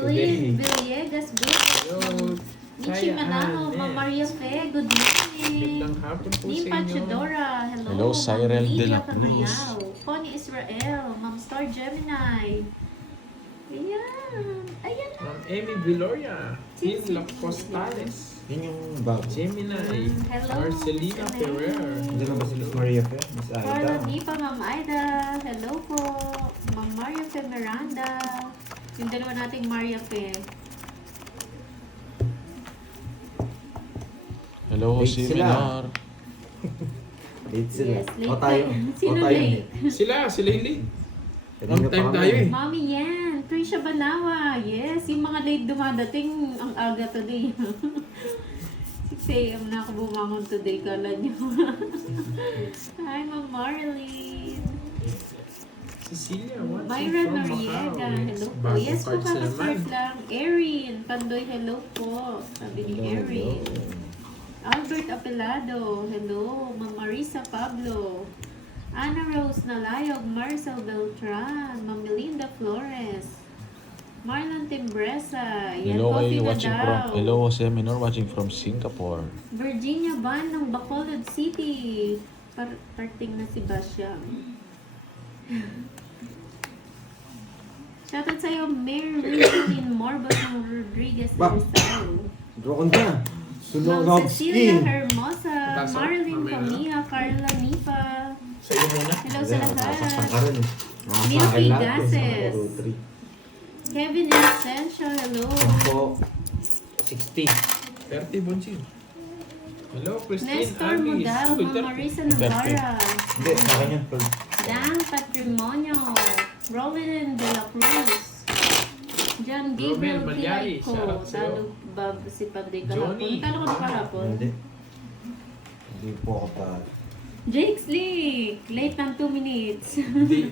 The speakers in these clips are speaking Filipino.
Today. Villegas, Hello. good. Michi Manalo, Ma'am Maria Fe, good morning. Magandang hapon po Ni sa inyo. Pachadora, hello. Hello, Cyril Ma'am de Lydia la Cruz. Cagayao, Connie Israel, Ma'am Star Gemini. Ayan. Ayan na. Ma'am Amy Viloria. Phil Lacostales. Yun yung bago. Gemini. Hello, Marcelina Miss Ferrer. Elaine. Hindi na ba si Miss Maria Fe? Miss Carla Aida? Nipa, Ma'am Aida. Hello po. Ma'am Maria Fe Miranda. Yung dalawa nating Maria Fe. Hello, Late si sila. Minor. Late sila. Yes, late O tayo. na. Sino O tayo. late? Sila yung lead. Kanina On pa time kami. tayo eh. Mami yan. Trisha Banawa. Yes, yung mga late dumadating ang aga today. 6 a.m. na ako bumangon today. Kala niyo. Hi, Ma'am Marlene. Cecilia Watson Myra from Noriega. Macau. Hello po. Bagong Yes po, cards na naman. kakastart lang. Erin. Pandoy, hello po. Sabi ni Erin. Albert Apelado. Hello. Ma'am Marisa Pablo. Ana Rose Nalayog. Marcel Beltran. Ma'am Melinda Flores. Marlon Timbresa. Yan, Hello, coffee na watching daw. from Hello, si Minor watching from Singapore. Virginia Ban ng Bacolod City. Parting na si Basya. Shoutout sa'yo, Mayor Rizalyn Morbos ng Rodriguez Ba? Rizal. Draw ka na. Ma'am Sunog Cecilia skin. Hermosa, Pasok, Marilyn mamaya na. Camilla, Carla Nipa. Sa iyo muna. Hello sa Sasaktan ka lahat. rin eh. Milky Nakasakay lahat eh, sa Gases. road trip. Kevin Innocencio, hello. Sampo. 60. 30 Bonsin. Hello, Christine Nestor Alice. Modal, Uy, Ma'am 30. Marisa Navarra. Hindi, sa akin yan. Tol. Dan Patrimonio, Roland de la Cruz. John Gabriel Romel Malyari, Pilayco. shoutout sa'yo. Talo ba si Panday Johnny. kahapon? Talo ko na kahapon. Hindi. Hindi po ako ta. Jake Slick, late ng 2 minutes.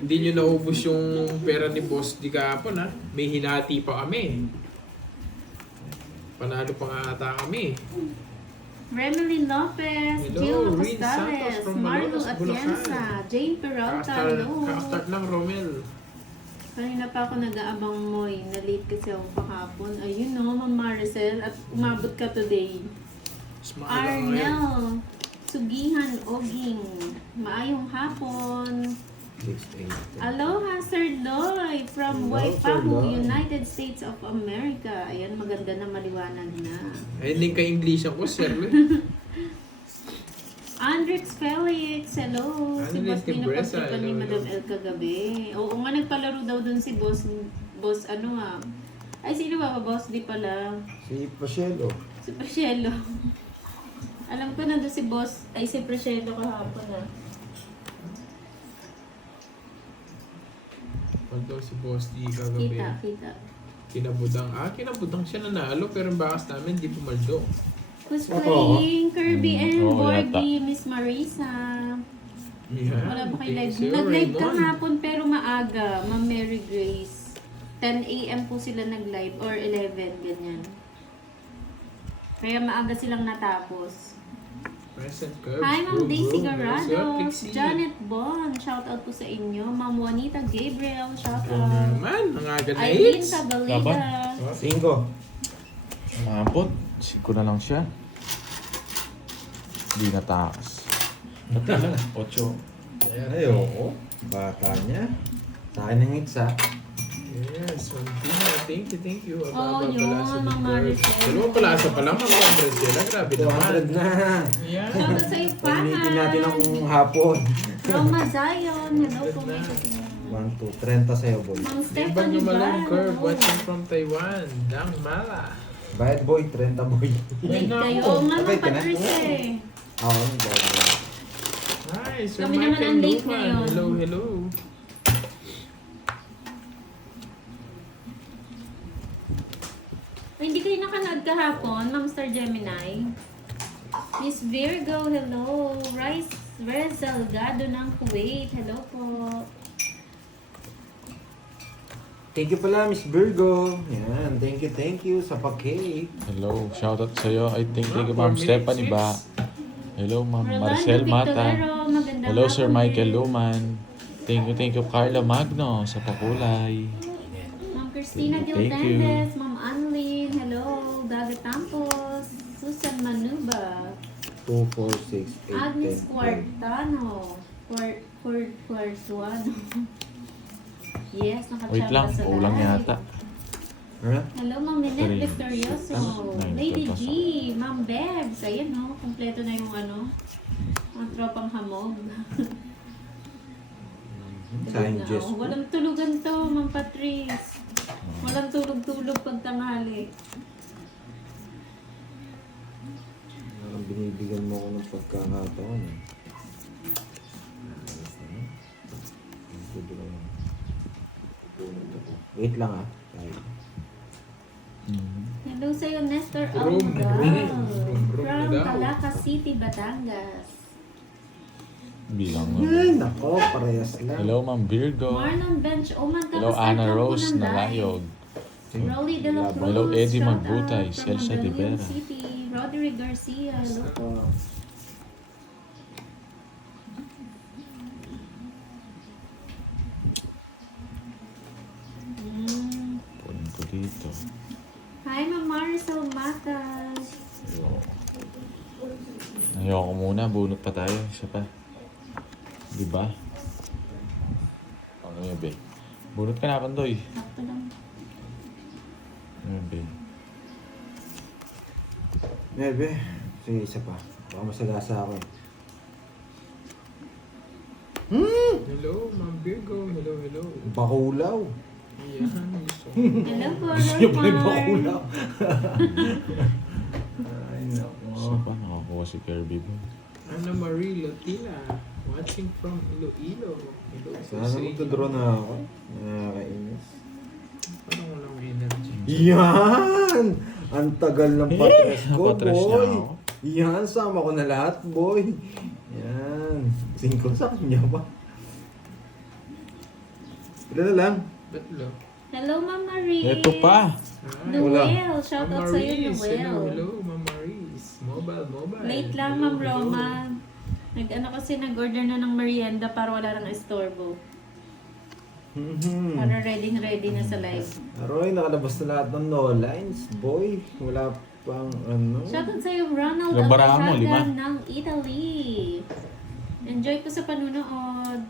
Di nyo naubos yung pera ni Boss di kahapon ha. May hinati pa kami. Panalo pa nga ata kami. Remelyn Lopez, Hello, Jill Rin Santos Costales, from Marlo Malolos, Bulacan. Atienza, Jane Peralta, hello. Kakastart lang, Romel. Kanina pa ako nag-aabang mo eh. Na-late kasi ako kahapon. Ayun no, Ma'am Maricel. At umabot ka today. Mas maaga ka ngayon. Arnel, Sugihan Oging. Maayong hapon. 6-8. Aloha, Sir Loy from Hello, Sir Waipahu, Loy. United States of America. Ayan, maganda na maliwanag na. Ayun din ka-English ako, sir. Andrix Felix, hello. Si Andrix Boss Nina Timbresa, pagtripan ni hello, Madam hello. El kagabi. Oo nga, nagpalaro daw dun si Boss ano ah. Ay, sino ba? Boss di pala. Si Pachelo. Si Precielo. Alam ko na doon si Boss, ay si Precielo kahapon ah. Pagdaw si Boss di kagabi. Kita. Kinabudang siya nanalo pero ang bakas namin di pumaldo. Who's Oo. playing? Kirby and Oo, Borgie, Miss Marisa. Yeah. Wala pa kayo live. Si Nag-live Raymond. kahapon pero maaga, Ma'am Mary Grace. 10 a.m. po sila nag-live or 11, ganyan. Kaya maaga silang natapos. Present curves. Hi, Ma'am Boom, Daisy boom. Garado. Sir Trixie. Janet Bon, shout out po sa inyo. Ma'am Juanita Gabriel, shout Ano out. naman, ang aga na Eileen hits. Cabalida. 5. Umabot. 5 na lang siya. Hindi natakas. 8. Ay, oo. Bata niya. Sa akin ng hits ha. Yes, Mantina. Thank you. Oh, yun, Ma'am Maricel. Dalawang palasa pa lang, Ma'am Maricel. Grabe naman. 200 na. Yeah. Shout out sa iyo, Paginitin natin Pahan. ang hapon. Roma Zion, hello po. 1, 2, 30 sa'yo, boy. Ma'am Iban Stephanie yung malong Bar, curve hello. watching from Taiwan. Dang Mala. Bayad, boy. 30, boy. Late Ayun kayo. ako. Oo nga, Okay Ma'am ka na? Patrice eh. Oo, bayad, boy. Hi, Sir Kami naman Michael ang late Luman. ngayon. Hello. Ay, hindi kayo nakanood kahapon, Ma'am Star Gemini. Miss Virgo, hello. Rice Rez Salgado ng Kuwait, hello po. Thank you pala, Miss Virgo. Yan, thank you sa pa-cake. Hello, shoutout sa'yo. I think Ah, Ma'am 4 Stephanie minutes, ba? yes. Hello, Ma'am Rolando Maricel Mata. Victorero, magandang Hello, Sir hapon Michael din. Luman. Thank you, Carla Magno sa pakulay. Ma'am Christina Thank you. Gildandes, Ma'am Anlin, hello. Dagat Campos, Susan Manuba, 2, 4, 6, 8, 10. Agnes Quartano, Quartuano. Yes, Wait nakachamba lang, sa kulang live. yata. Ha? Hello, Ma'am Minette Three. Victorioso, Nine, Lady tapos. G, Ma'am Bebs, ayun no, kompleto na yung ang tropang hamog. Sayang Tulog na Jess ako. ko. Walang tulugan to, Ma'am Patrice. Walang tulog-tulog pag tanghali. Parang binibigyan mo ko ng pagkakataon. Eh. Wait lang ah. Tayo. Mhm. Hello sa'yo, Nestor Brum, Algal. brum, brum na From daw. Calaca City, Batangas. Bilang. Ay, nako, parehas lang. Hello, Ma'am Virgo. Marlon Bench, Oman, Hello, kakastart Ana lang po Rose ng live. Nalayog. Rolly De La Cruz, Hello, Eddie shout Magbutay, out from Celsa de Mandaluyong Vera. City. Roderick Garcia, hello po. Kunin ko dito. Hi, Ma'am Marisol Matas. Ayoko muna, bunot pa tayo. Isa pa. Di ba? Ano yun, be? Bunot ka na, Pandoy. Sakto lang. Ano yun, be? Bebe, sige isa pa. Baka masalasa ako eh. Hello, Ma'am Virgo. Hello, hello. Bakulaw. Ayan, gusto ko. Hello po, Gusto niya pala yung Roymar. bakulaw. Ay, Isa nako. pa, nakakuha si Kirby ba? Ana Marie Latina. Watching from Iloilo. Hello po Sana sa inyo. magdodraw na ako. Nakakainis. Parang walang energy. Yan! Ang tagal ng patres ko, Napatres niya boy. ako. Yan, sama ko na lahat, boy. Yan. 5 sa kanya ba? Ilan na lang? Batlo. Hello, Ma'am Marie. Ito pa. Hi. Noel, shout out Ma'am sa'yo, Maris. Hello, Noel. hello, Ma'am Maris. Mobile. Late lang, Hello, Ma'am hello. Roma. Kasi nag-order na ng merienda para wala nang estorbo. Para ready na sa live. Aroy, nakalabas na lahat ng no lines, boy. Wala pang ano. Shoutout sa'yo, Ronald Ilang bara mo? Alcajada 5? ng Italy. Enjoy po sa panunood.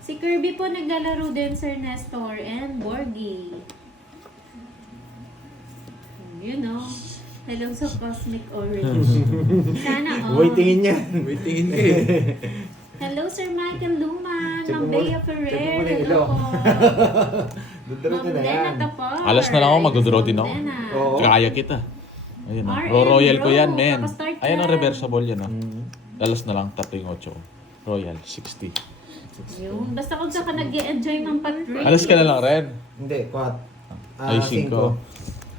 Si Kirby po naglalaro din, Sir Nestor and Borgie. You know, hello sa Cosmic Orange. Sana all. Boy, tingin yan. Waitingin ka eh. Hello, Sir Michael Luman. Check Ma'am mo Bea muna- Ferrer. check mo muna yung Hello ilo. po. Dodraw Ma'am na Lena yan. Tapar. Alas na lang ako, magdodraw din ako. Ma'am Lena. Oo. Kaya kita. Ayun o. RM, Royal ko bro. yan, men. Kakastart Ayun ang yan. reversible yan o. Mm. Alas na lang, tatlo yung 8 ko. Royal, 60. Yun. Basta kung saan ka nag-e-enjoy ng Patrick. Alas ka na lang, Ren. Hindi, 4. Ay, 5.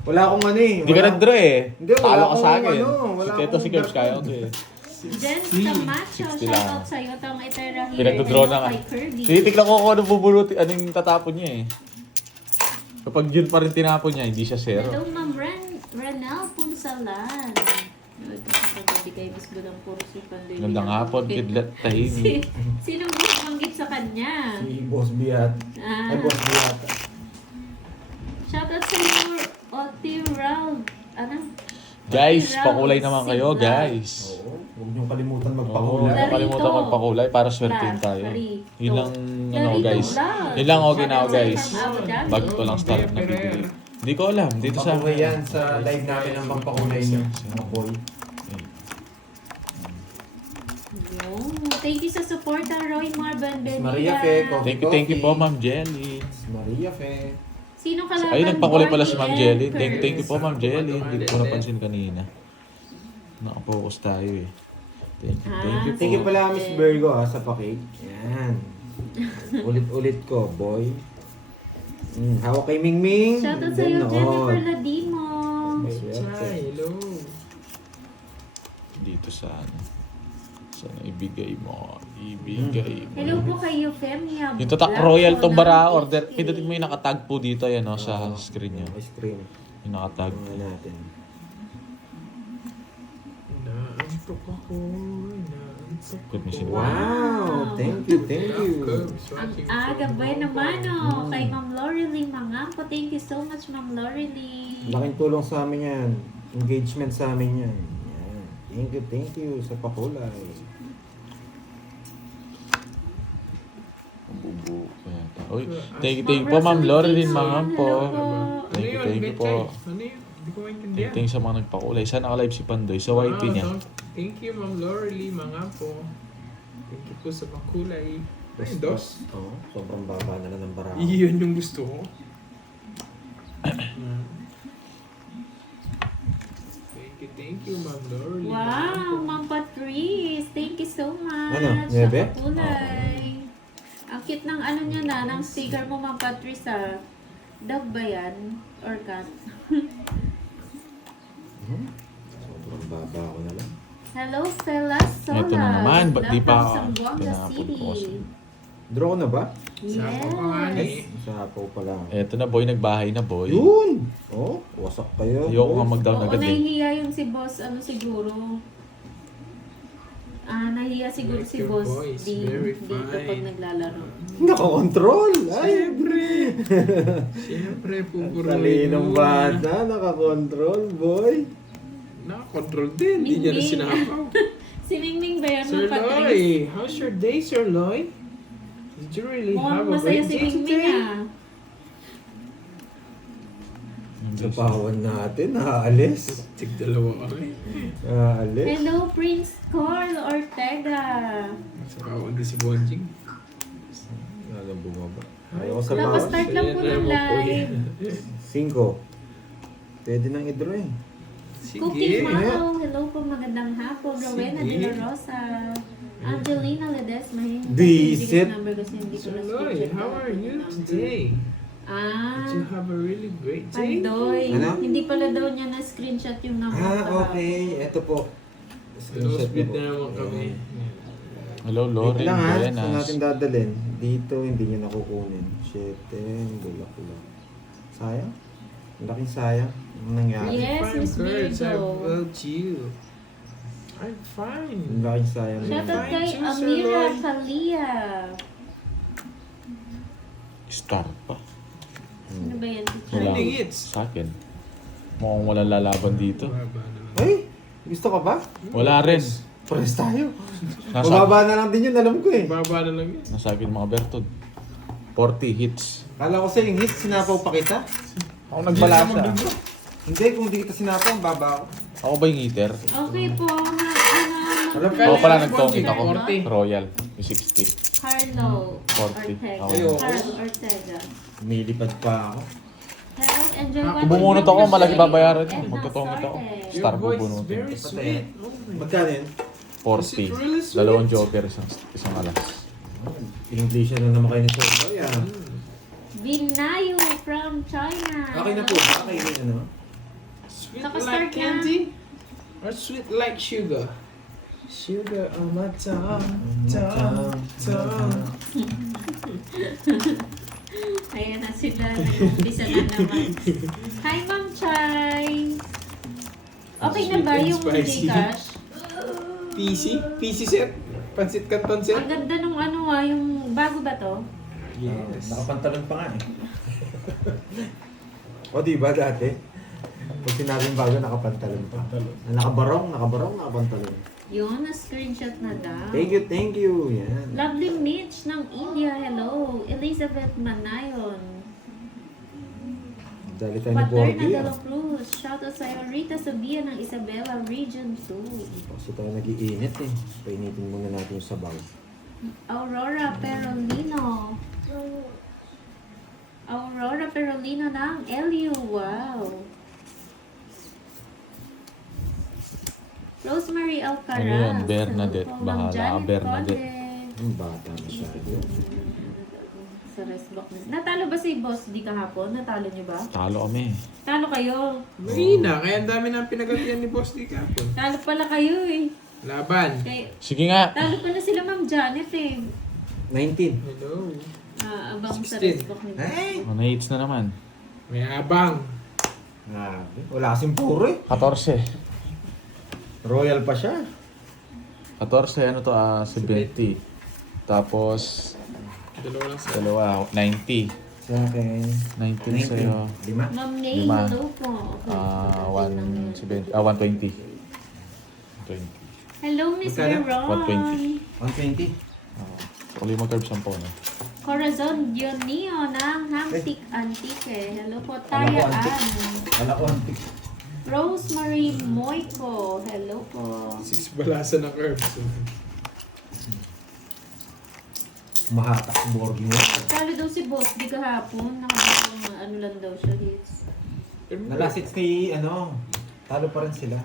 Wala akong ano eh. Hindi ka Wala- nag-draw eh. Hindi, wala Talo ka akong sa akin. ano, wala Si Teto si akong Kerbs draft. kaya ko eh. Jen Camacho, 60 lang. shoutout sa'yo. Tama itera here. Pinag-draw Hello na nga. kay Kirby. Tinitignan ko kung ano bubunuti, anong tatapon niya eh. Kapag yun pa rin tinapon niya, hindi siya Hello, zero. Ma'am Renal Punsalan. Ito sa paggabi kay Miss Budang puro si Pandoy. Gandang hapon, kidlat tahimik. Sinong bumanggit sa kanya? Si Boss Biat. Ah. Ay, Boss Biat. Shoutout sa iyo, Oti Ralph. Ano? Guys, Oti Ralph pakulay naman kayo, Sigla. guys. Oo, huwag niyong kalimutan Oo, magpakulay. huwag kalimutan Larito. magpakulay para swertein Plus, tayo. Larito. Yun lang, ano Larito guys. Vlog. Yun lang okay na ako Shoutout guys. from Abu Dhabi. Bago ko lang start na bibili. Hindi ko alam, dito sa... Pakulay yan sa live namin ang magpakulay niyo. Mga boy. Yun. Thank you sa support ng Roy Marban Benilla. Maria Fe, Thank you po, Ma'am Jelly. Maria Fe. Sino kalaban? Ayun, nagpakulay pala si Ma'am Borgie Jelly. and Thank you Curse? po, Ma'am Jelly. Hindi ko napansin kanina. Nakapokus tayo eh. Thank you po. Thank you pala Miss Virgo sa pakik. Yan. Ulit-ulit ko, boy. Hawak kay Mingming. Shoutout sa Then iyo, nood. Jennifer Ladimo. Hi, hello. Dito sa ano. Sana ibigay mo. Ibigay mo. Hello po kay Euphemia. Yung tatak Blanco royal tong bara ng order. HK. Pindutin mo yung nakatag po dito yan no, sa screen niya. Ice cream. Yung nakatag. Tingnan natin. Inaantok ako. Inaantok. Good mission. Wow! Thank you, thank you. Ang aga ba naman oh, kay Ma'am Lorelie Mangampo. Thank you so much, Ma'am Lorelie. Laking tulong sa amin yan. Engagement sa amin yan. Yan. Thank you sa pakulay. Ang bubuo ko yata. Uy, thank you po Ma'am Loreline Mangampo. Thank you po. Ano yun? Hindi ko maintindihan. Thank you sa mga nagpakulay. Sana naka-live si Pandoy sa YT niya. Thank you, Ma'am Lorelie Mangampo. Thank you po sa makulay. Ay, dos. Oo, sobrang baba na lang ng barako. Iyon yung gusto ko. Thank you, Ma'am Lorelie. Wow, Ma'am Patrice. Thank you so much. Ano, Nebe? Sa kulay. Ang cute ng ano niya na, ng sticker mo, Ma'am Patrice, ah. Dog ba yan? Or cat? Sobrang baba ko na lang. Hello, Stella Sola. Ito na naman, ba't di pa Sa Zamboanga City. Draw ko na ba? Sapo ka nga Yes. ni. Sapaw pa lang. Eto na boy, nagbahay na boy. Yun! Oh, wasak kayo. Ayoko nga boy. mag-down Oo, agad eh. nahihiya yung si boss, ano siguro. Nahihiya siguro Like si your boss voice, dito very pag fine. naglalaro. Nakakontrol! Ay! Siyempre, pupuro Talinong bata, nakakontrol, boy. Nakakontrol din. Hindi niya na Mingming. sinapaw. Si Mingming ba yan, Sir Ma'am Patrice? Loy, how's your day, Sir Loy? Did you really have Mukhang a masaya great si day Mingming today? ah. Sapawan natin, aalis. Tig-dalawa kami. Aalis. Hello, Prince Carl Ortega. Sa kawan din si Bonjing. Alam bumaba. Ayaw sa Tapos bawat. start lang po ng live. 5. Pwede nang i-draw eh. Cooking Sige. Mao, hello po, magandang hapon. Rowena Sige. De La Rosa. Angelina Ledesma. Visit. Number kasi hindi ko Sir na Loy, screenshot how na are you number. today? Ah, Did you have a really great day? Pandoy. Ano? Hindi pala daw niya na screenshot yung number. Okay. Ito po. Hello, Screenshot speed po. na naman kami. Hello Wait Lorin, lang ha. Saan Buenas. natin dadalhin? Dito, hindi niya nakukunin. 7, bulak-bulak. Sayang. Ang laking sayang. Ang nangyari. Yes, Fine, Miss birds. How Virgo. about you? I'm Ang fine. laking sayang. Shoutout Fine, kay too, Sir Amira Loy. Kalia. Star pa. Ano ba yan? Wala. Trending hits. Sa akin. Mukhang walang lalaban dito. Baba naman. Ay! Gusto ka ba? Wala rin. Pares tayo. Nasa, Mababa na lang din yun, alam ko eh. Baba na lang yun. nasa akin mga Bertod. 40 hits. Kala ko sa yung hits, sinapaw pa kita. Ako nagbalasa. Hindi, kung di kita sinapaw, ang baba ako. Ako ba yung eater? Okay po, Alam ko. Ako pala Kaya nagtongit ako. 40. Royal. Yung 60. Carlo 40. Ortega. Ayoko. Carl Ortega. Umilipad pa ako. Hello, enjoy Ako, watching bubunot your ako, malaki video. babayaran yun. Edna Magtotongit ako. Sorte. Star Your voice is bubunutin. very sweet. Oh my Magkano yun? 40. Dalawang joker, isang alas. English na naman kayo ni Sir Loy, ah. Binayo from China. Okay na po. Okay na ano? Sweet Nakastart like candy? Or sweet like sugar? Sugar on my tongue, tongue, tongue. Ayan na sila. Nag-umpisa na naman. Hi, Ma'am Chay. Okay na ba Sweet and yung spicy. Gcash? PC? PC set? Pansit kat pansit? Ang ganda nung ano yung bago ba to? Yes. Nakapantalon pa nga eh. O diba dati? Pag sinabing bago, nakapantalon pa. Nakabarong, nakapantalon. Yun, na-screenshot na daw. Thank you. Yan. Lovely Mitch ng India. Hello. Elizabeth Manayon. Dali tayo ni Paterna Borgie. de la Cruz. Shoutout sa'yo. Rita Sabia ng Isabela Region 2. Kasi tayo nag-iinit eh. Painitin muna natin yung sabaw. Aurora Perolino. Aurora Perolino ng LU. Wow. Rosemary Alcaraz. Ano yun? Bernadette. Hello po, Bahala Ma'am ka, Janet Bernadette. Conde. Ang bata masyado. Sa restbox. Natalo ba si Boss di kahapon? Natalo niyo ba? Talo kami. Talo kayo. Mahina, kaya ang dami nang pinagatian ni Boss Di kapon. Talo pala kayo eh. Laban. Sige nga. Talo pala sila Ma'am Janet eh. 19. Hello. Abang sa 16. restbox ni Boss. Ay! Ano hits na naman? May abang. Grabe. Wala kasing puro eh. 14. Royal pa siya. 14, ano to, 70. Tapos, Dalawa lang sa... dalawa, 90. Sa akin. 90 sa'yo. 5. Ma'am Nay, Lima. hello po. Okay. 170. 20. Hello, Miss Magkano? Veron. 120. 120. Kung lima curve, 10 no? Corazon Dionio ng Hamtik Antique. Hello po, Alam ko, Taya antique. Ann. Wala ko, antik. Rosemary Moico. Hello po. 6 balasa ng herbs. Mahatak sa board mo. Kali daw si Boss, di kahapon. Nakabang ano lang daw siya hits. Nalasits ni, talo pa rin sila.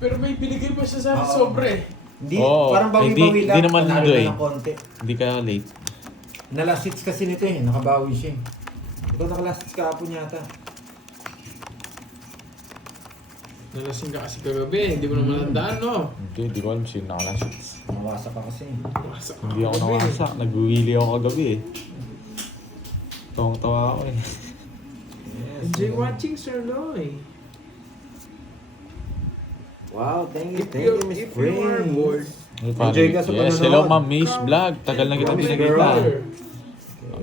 Pero may binigay pa siya sa akin Oo. sobre. Hindi, Oo, parang bawi-bawi hindi lang. naman Panalo lindo na eh. ng konti. Hindi ka late. Nalasits kasi nito eh, nakabawi siya eh. Ikaw nakalasits kahapon yata. Nalasing ka kasi kagabi. Hindi mo naman nandaan, no? Hindi ko alam sino nakalasits. Nawasak ka kasi. Wasak ka Hindi ako kagabi. nawasak. Nag-wheelie ako kagabi eh. Tawang-tawa ako eh. Yes. Enjoy watching, Sir Loy. Wow, thank you, If thank you, you, Miss if you are bored, Ay, Enjoy ka sa yes, panonood. hello Ma'am Miss Vlog. Tagal na kita Miss pinakita. Veron.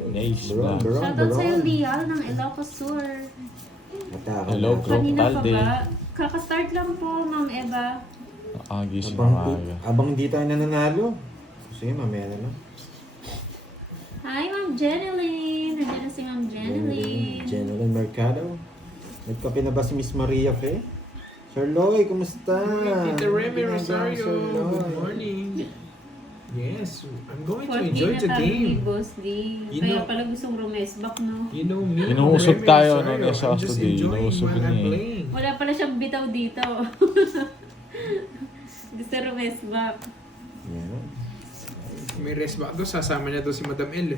Nice Bro, Vlog. bro, Shoutout bro. sa'yo, Lial ng Ilocos Sur. Hello, bro. Kanina pa Talde. ba? Kakastart lang po, Ma'am Eva. Nakagising Abang, na maaga. abang hindi tayo nananalo. Sige, mamaya na lang. Hi, Ma'am Jeneline. Nandiyan na si Ma'am Jeneline. General Mercado. Nagkape na ba si Miss Maria Fe? Sir Loy, kumusta? Tita Remy Ano ginagawa, Rosario, Sir Loy? good morning. Yes, I'm going to 14 enjoy na the tayo ni game. Boss Lee. You Kaya know- pala gustong rumesbak, no? You know me, Inuusog Remy tayo, Rosario. no, nasa I'm just today. enjoying Inuusog while niya I'm eh. playing. Wala pala siyang bitaw dito. Gusto rumesbak. Yeah. May rest back doon, sasama niya doon si Madam L.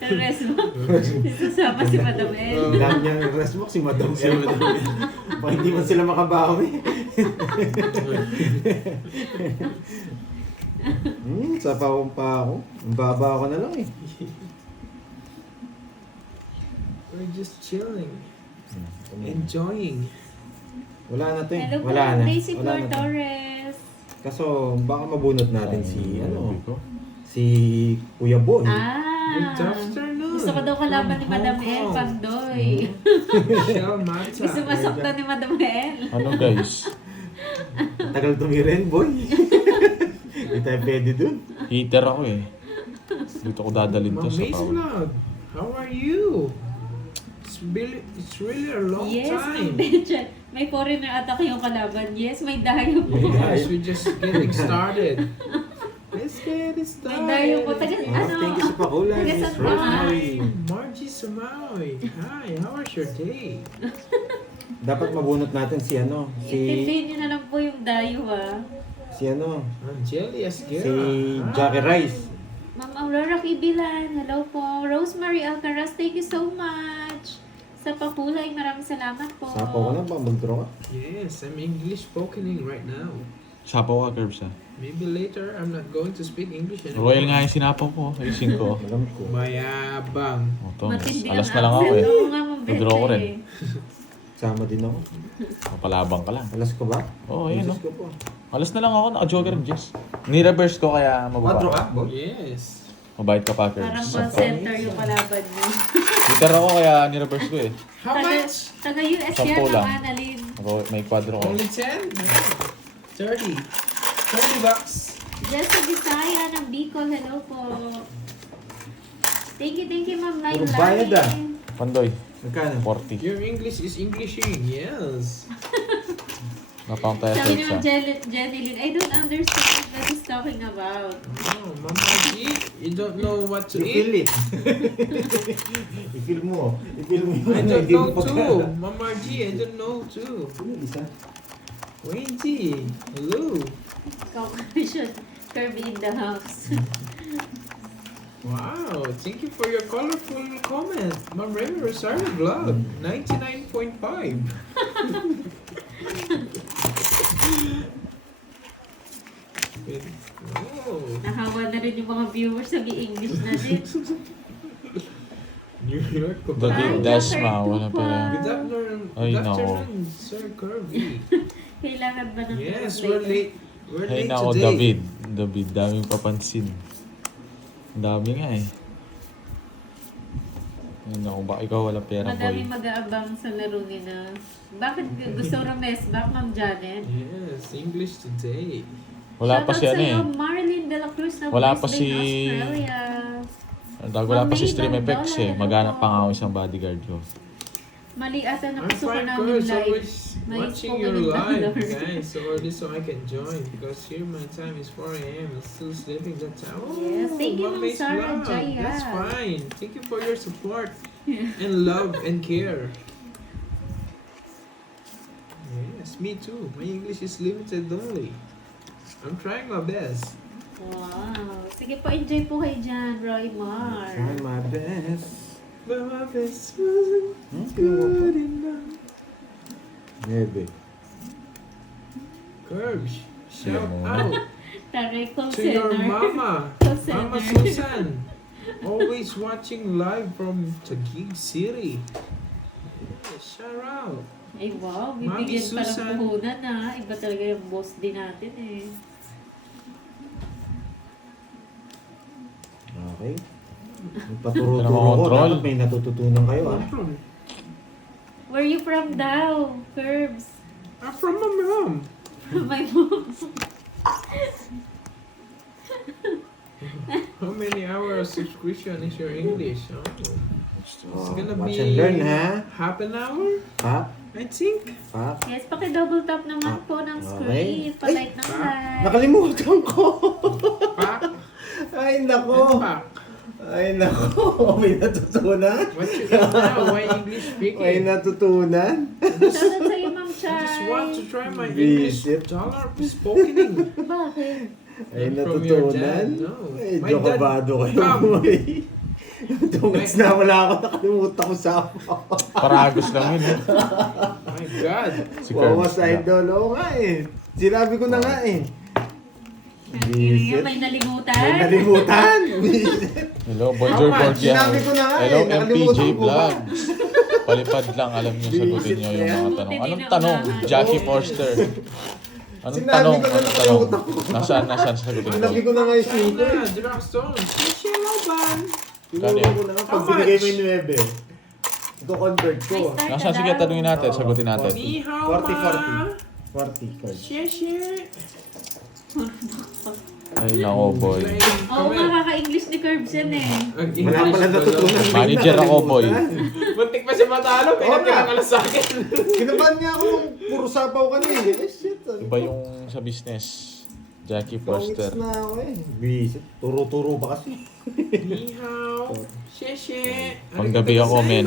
Resbak. Sasama si Madam El. Oh. Ang dami niyang resmock si Madam M. Baka hindi man sila makabawi. Sapawang pa ako. Ang baba ako na lang eh. We're just chilling, enjoying. Wala na to eh. Hello po, Wala na. Daisy Wala Flor na to. Torres. Kaso baka mabunot natin si Sabi ko. si Kuya Boy. Good Ah. afternoon. Gusto ko daw kalaban ni From Madam Hong El, Kong. Pandoy. Shell Mata. Gusto masaktan ni Madam El. Ano guys? Tagal tumiren, boy. Hindi tayo pwede dun. Heater ako eh. Dito ko dadalhin to sa Ma'am Maze Paul. Vlog, how are you? It's really a long Yes, time. Betcha. May foreigner attack yung kalaban. Yes, may dayo po. Yes, we're just getting started. Let's get it started. May dayo po. Taga, Oh, ano? thank you sa pakulan, Taga Miss San Rosemary. Hi, Margie Sumaoy. Hi, how was your day? Dapat mabunot natin si Intindihin niyo na lang po yung dayo, si Angeli Esguerra. si Hi. Jackie Rice. Ma'am Aurora Kibilan, hello po. Rosemary Alcaraz, thank you so much. Sa pakulay, maraming salamat po. Sapo ko na ba mag-draw ka? Yes, I'm English spokening right now. Sapaw ka, Curbs ah. Maybe later, I'm not going to speak English anymore. Royal nga yung sinapaw ko. Ayusin ko. Alam ko. Mayabang. O, to, Matindi alas ang na lang ako accent. eh. Oo nga, Ma'am Nag-draw ko rin. Betcha Sama din ako. Mapalabang ka lang. Alas ko ba? Oo, ayun Alas no. ko po. Alas na lang ako. Naka-jogger ng Jess. Ni-reverse ko kaya Quadro ka, mababa. boy? Yes. Mabait ka pa, Parang Curbs. call center yung kalaban niyo. Heater ako kaya ni-reverse ko eh. How much? Taga US yan, Sampo lang. Ma'am Annalyn. May quadro ko. Only 10? 30. 30 bucks. Jessa Bisaya ng Bicol, hello po. Thank you, Ma'am Lai Puro bayad ah. Pandoy, Magkano? 40. Your English is Englishing. Yes. Napang tayo Sabi ni sa Ma'am Jeneline, I don't understand what he's talking about. Oh, Mama G, you don't know what to You feel eat? it. I-feel mo. I-feel mo yun. I don't Hindi know mo too. pagka- Mama G, I don't know too. Ano, isa? Wayne G, hello. Congratulations, Kirby in the house. Wow, thank you for your colorful comment. Ma'am Remy Rosario Vlog, 99.5. Oh, Nahawa na rin yung mga viewers sa English na din. New York ko Dagi, Hi, Dasma, Dr. wala pa Tupa. rin. Good afternoon, Ay, good nako. afternoon, Sir Kirby. Kailangan ba ng Yes, we're translator? late. We're Hey late nako, today. David, daming papansin. Ang dami nga eh. Ay nako, baka ikaw wala pera, boy. Madaming mag-aabang sa laro nila. Bakit gusto Romes back, Ma'am Janet? Yes, English today. Wala pa Shoutout si ano sa'yo, eh. Marilyn De La Cruz na Wala Brisbane, pa si- Australia. Wala pa si Ma'am Stream Maybell Effects eh. Dollar, Maghanap hello pa nga po. ako isang bodyguard ko. Mali ata I'm napasok ko fine, namin girls. live. Always May watching spoken your in live, dollar. guys. So early so I can join because here my time is 4 a.m. I'm still sleeping that time. Oh, Yes, thank you, Ma'am Ma'am May's Sarah vlog. Jaya. That's fine. Thank you for your support and love and care. Yes, me too. My English is limited only. I'm trying my best. Wow. Sige po, enjoy po kayo dyan, Roy Mar. Try my best. But my best wasn't good enough. Nebe. Curbs, shout Yeah. out Taray call to your center. mama, Call Mama center. Susan. Always watching live from Taguig City. Yeah, shout out. Ay wow, Mami bibigyan pa ng Susan. puhunan ha. Iba talaga yung boss din natin eh. Okay. Ano Paturo-turo mga ko. control? Dapat may natututunan kayo ah. Where you from daw? Curbs. I'm from my mom. My mom. How many hours subscription is your English? Oh, it's gonna Watch be and learn ha. half an hour, Pap. I think. Pap. Yes, paki-double tap naman po ng screen. Okay. Pa-like ng like. Nakalimutan ko. Pak, Ay and nako. pak. Ay nako. May natutunan. What you eat now? Why English May speaking? natutunan. Shoutout sa'yo, Ma'am I just want to Chay. try my English Visit. dollar spokening. Bakit? Ay From your natutunan. dad, no. Ay, My dad- jokabado kayo. Tungits na wala ako. Nakalimutan ko sa Paragos lang yun eh. My God. Si Wawa Curbs. sa idol. Oo nga eh. Sinabi ko na nga eh. Yung may nalimutan. May nalimutan. Hello, Bonjour How much? Borgia. Sinabi ko na nga Hello, eh, MPJ nakalimutan ko ba? Vlogs. Palipad lang, alam niyo, sagutin niyo yung mga tanong. Anong tanong? Jackie Forster. Anong Sinabi tanong? ko na Anong tanong? nakalimutan ko. Nasaan sagutin ko? Sinabi ko na nga yung silver. China, drugstore. Special Laban. Tinuro ko na nga. Pag How binigay much? mo yung 9, ito convert ko. Nasaan? Sige, tanungin natin, sagutin natin. Ni hao 40. 40 cards. Xie. Ay, nako, boy. Oo, makaka-English ni Curbs yan eh. Wala pala natutunan. Manager ako, boy. Buntik pa siya matalo, kaya Oo nga. tinangalas sa akin. Kinabahan niya ako nung puro sapaw ka na eh. Eh shit. Iba yung sa business. Jackie Pangits Forster. na ako eh. Visit. Turo-turo ba kasi? Ni hao. Xie. Panggabi ako, men.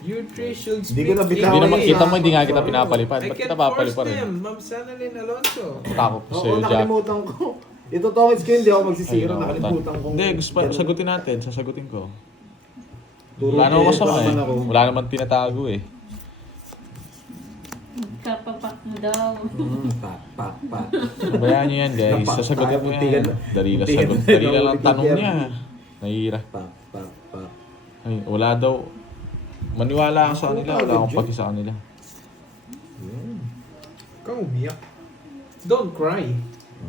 You three should Hindi speak ko na bitaw Hindi naman, eh. kita mo, hindi nga kita pinapalipad. I Ba't can kita force papalipad rin? them, Ma'am Sanalyn Alonso. Takot ko Oo, sa'yo, Jack. nakalimutan ko. Ito tongits ko hindi ako Ay, magsisira. nako, Nakalimutan ko. Hindi, gusto pa, sagutin natin. Sasagutin ko. Turo Wala naman ko, masama baka eh. man ako. Wala naman tinatago eh. Kapapak mo daw. Pak. Bayaan nyo yan, guys. Napak- Sasagutin mo muntikan yan. na. Dali lang Muntikan sagot. na. Dali lang ang Naulit tanong yan. niya. Nahihira. Pak. Ay, wala daw. Maniwala ka sa kanila. Wala akong paki sa kanila. Ikaw umiyak. Don't cry.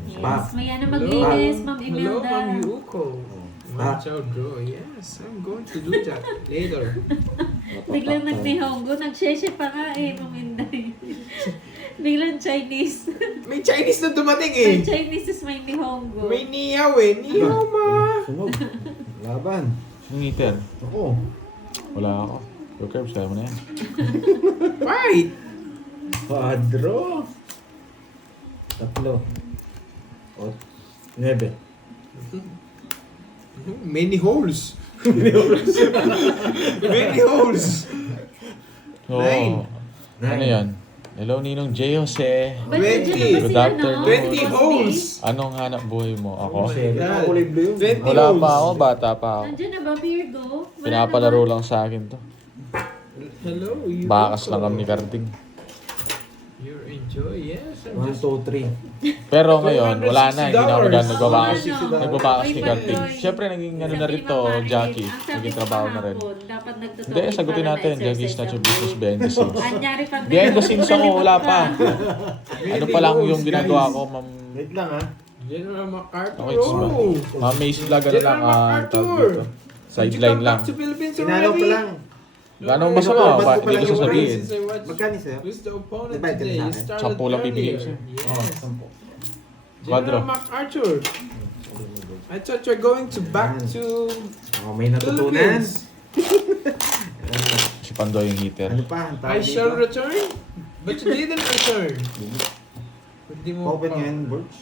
Yes, maya na Hello. maglinis, Ma'am Hello, Imelda. Ma'am Yuko. Ah. Ma'am Chow Draw. Yes, I'm going to do that later. Biglang nagnihongo, nag-sheshe pa nga eh, Ma'am Inday. Biglang Chinese. May Chinese na dumating eh. May Chinese is may nihongo. May niyaw eh. Niyaw ma. Sunog. Laban. Yung eater. Ako. Wala ako. Your curbs, kaya mo na yan. Fight. Padro. 3. 9. Many holes. Many holes. Oo. Nine. Ano yan? Hello, Ninong J. Jose. Ba't nandiyan na ba Good sila, afternoon. no? 20 holes. Anong hanap buhay mo? Ako? my God. Kulay blue yun. 20 Wala holes. pa ako, bata pa ako. Nandiyan na ba, Virgo? Wala Pinapalaro naman. lang sa akin to. Hello, Yuko. Bakas lang kami ni Carding. You're in Joy, yes. I'm 1, just 2, 3. Pero ngayon, wala na. Hindi na ako $460. nagbabakas. $460. Nagbabakas Uy, kay Carting. Pandoy. Siyempre, naging ano na Sabi rin ni to, Mama Marilyn, Jackie. ang sabi Naging ko trabaho na rin. kahapon, dapat nagtutuloy Hindi, sagutin para natin. na-exercise Jackie's Nacho ang Business brain. behind the scenes. Anyari Pandoy. Behind the scenes ako, wala pa. Really Ano pa lang knows, yung ginagawa guys. ko, ma'am. Wait lang ha. General MacArthur. Okay, it's Oh! Ma'am Mace vlog, ano lang, General tawag MacArthur. dito. Sideline lang. Back to Philippines Sinalo already. pa lang. Gano'ng masama? Ba't ko Hindi pala ko yung sasabihin. Since I watched Magkano sa'yo? Who's the opponent Diba, today? ganun You sa akin? started 10 lang bibigay earlier. sa'yo. Yes. 10. Quadro. General MacArthur. I thought you're going to back Yan. to Oh, may natutunan. Philippines. Si Pandoy yung hitter. Ano pa? Ang tawag I shall dito? return, but you didn't return. Hindi mo Open pa. ngayon, Burch.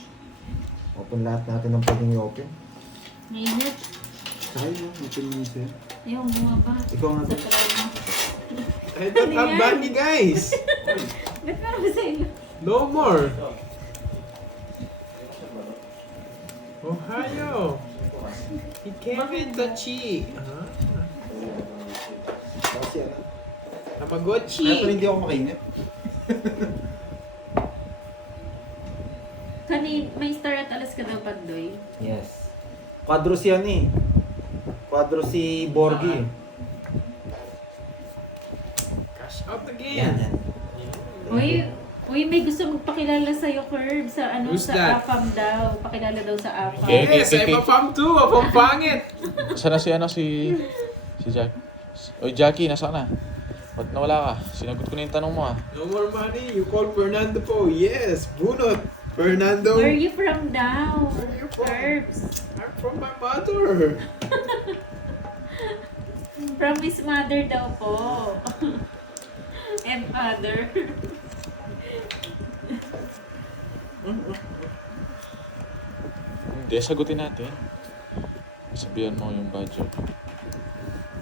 Open lahat natin ng pwedeng i-open. Mainit. Tayo, open mo sa'yo. Ayaw mo ba? Ikaw nga Sa ba? try mo. I don't have Ano yan? money, guys. Ba't parang sa'yo? No more. Ohio. He came in Tachi. Huh? Kasi ano? Tamagotchi. Kaya pala hindi ako makainit. May star at alas ka daw, Pandoy. Yes. Quadro si ano eh. Quadro si Borgi. Cash out Yan, again. yan. Uy, may gusto magpakilala sa'yo, Curb, sa ano, Who's sa that? AFAM daw. Pakilala daw sa AFAM. Okay. Yes, I'm a fam too. A fam pangit. Sana si Jack. Oy, Jackie, nasaan na? Ba't nawala ka? Sinagot ko na yung tanong mo ah. No more money. You call Fernando po. Yes, bunot. Fernando. Where are you from daw? Where are you from? Curbs. I'm from my mother. From his mother daw po. And father. Hindi, sagutin natin. Sabihan mo yung budget.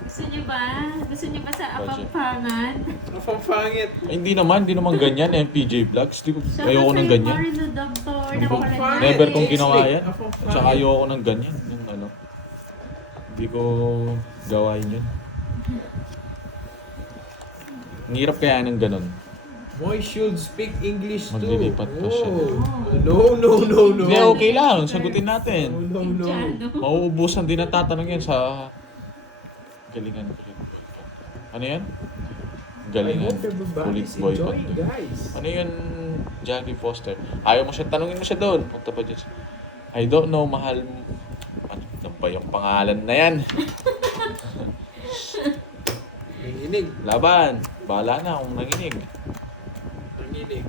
Gusto niyo ba? Gusto niyo ba sa Budget. apampangan? A fam pangit. Ay, hindi naman ganyan. MPJ Vlogs. Ayoko ng ganyan. Marino Doctor. Fine. Never kong ginawa yan. A fam pangit. Tsaka ayoko ng ganyan. Yung ano. Hindi ko gawain yun. Ang hirap kaya ng ganun. Moy should speak English too. Maglilipat pa siya. Oh. No. Hindi, okay lang. Sagutin natin. No. Mauubusan din ang tatanong yan sa galingan. Ano yan? Galingan. I hope everybody Kulit is boy enjoying, Pandoy. guys. Ano yun, Jackie Foster? Ayaw mo siya, tanungin mo siya doon. Punta pa dyan. I don't know, mahal mo. Ano ba yung pangalan na yan? Nanginig. Laban. Bahala na kung nanginig. Nanginig.